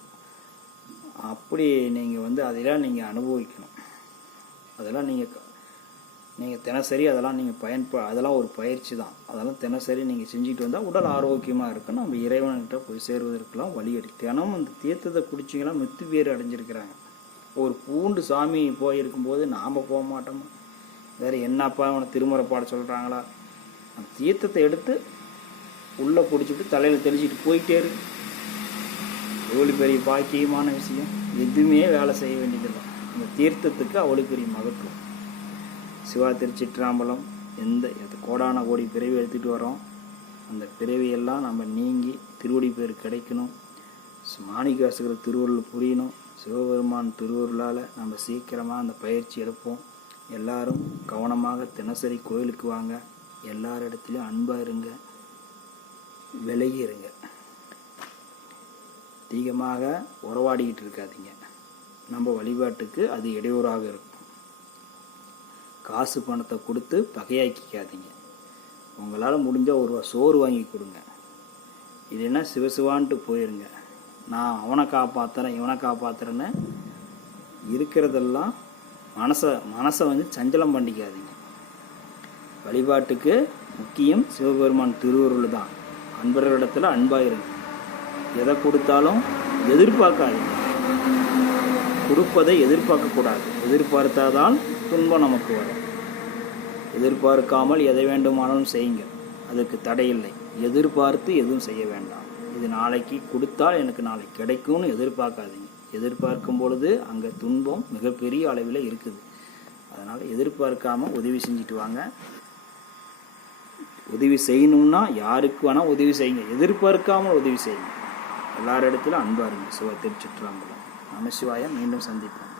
அப்படி நீங்கள் வந்து அதெல்லாம் நீங்கள் அனுபவிக்கணும். அதெல்லாம் நீங்கள் நீங்கள் தினசரி அதெல்லாம் நீங்கள் அதெல்லாம் ஒரு பயிற்சி தான். அதெல்லாம் தினசரி நீங்கள் செஞ்சுட்டு வந்தால் உடல் ஆரோக்கியமாக இருக்கும். நம்ம இறைவன்கிட்ட போய் சேருவதற்கெல்லாம் வழி அடி. தினமும் அந்த தீர்த்தத்தை குடிச்சிங்கன்னா மித்து பேர் அடைஞ்சிருக்கிறாங்க. ஒரு பூண்டு சாமி போயிருக்கும்போது நாம் போக மாட்டோமா? வேறு என்னப்பா அவனை திருமுறை பாட சொல்கிறாங்களா? அந்த தீர்த்தத்தை எடுத்து உள்ளே குடிச்சிட்டு தலையில் தெளிச்சிட்டு போயிட்டே இருக்கு. எவ்வளோ பெரிய பாக்கியமான விஷயம். எதுவுமே வேலை செய்ய வேண்டியதில்லை. அந்த தீர்த்தத்துக்கு அவ்வளோ பெரிய மகத்துவம். சிவா திருச்சிற்றம்பலம். கோடான கோடி பிறவி எடுத்துகிட்டு வரோம். அந்த பிறவியெல்லாம் நம்ம நீங்கி திருவடி பேர் கிடைக்கணும். மாணிக்கவாசகர் திருவருள் புரியணும். சிவபெருமான் திருவருளால் நம்ம சீக்கிரமாக அந்த பயிற்சி எடுப்போம். எல்லாரும் கவனமாக தினசரி கோயிலுக்கு வாங்க. எல்லார் இடத்துலையும் அன்பாக இருங்க, விலகி இருங்க. அதிகமாக உறவாடிக்கிட்டு இருக்காதீங்க. நம்ம வழிபாட்டுக்கு அது இடையூறாக இருக்கும். காசு பணத்தை கொடுத்து பகையாக்கிக்காதீங்க. உங்களால் முடிஞ்ச ஒரு சோறு வாங்கி கொடுங்க. இல்லைன்னா சிவசிவான்ட்டு போயிருங்க. நான் அவனை காப்பாற்றுறேன் இவனை காப்பாற்றுறேன்னு இருக்கிறதெல்லாம் மனசை சஞ்சலம் பண்ணிக்காதீங்க. வழிபாட்டுக்கு முக்கியம் சிவபெருமான் திருவருள் தான். அன்பர்களிடத்தில் அன்பாயிருங்க. எதை கொடுத்தாலும் எதிர்பார்க்காதீங்க. கொடுப்பதை எதிர்பார்க்கக்கூடாது. எதிர்பார்த்தாதான் துன்பம் நமக்கு வரும். எதிர்பார்க்காமல் எதை வேண்டுமானாலும் செய்யுங்க, அதுக்கு தடையில்லை. எதிர்பார்த்து எதுவும் செய்ய வேண்டாம். இது நாளைக்கு கொடுத்தால் எனக்கு நாளைக்கு கிடைக்கும்னு எதிர்பார்க்காதீங்க. எதிர்பார்க்கும் பொழுது அங்கே துன்பம் மிகப்பெரிய அளவில் இருக்குது. அதனால் எதிர்பார்க்காமல் உதவி செஞ்சுட்டு வாங்க. உதவி செய்யணும்னா யாருக்கு வேணால் உதவி செய்யுங்க. எதிர்பார்க்காமல் உதவி செய்யுங்க. எல்லாரிடத்திலும் அன்பாருங்க. சிவ திருச்சிற்றம்பலம். நமசிவாயம். மீண்டும் சந்திப்போம்.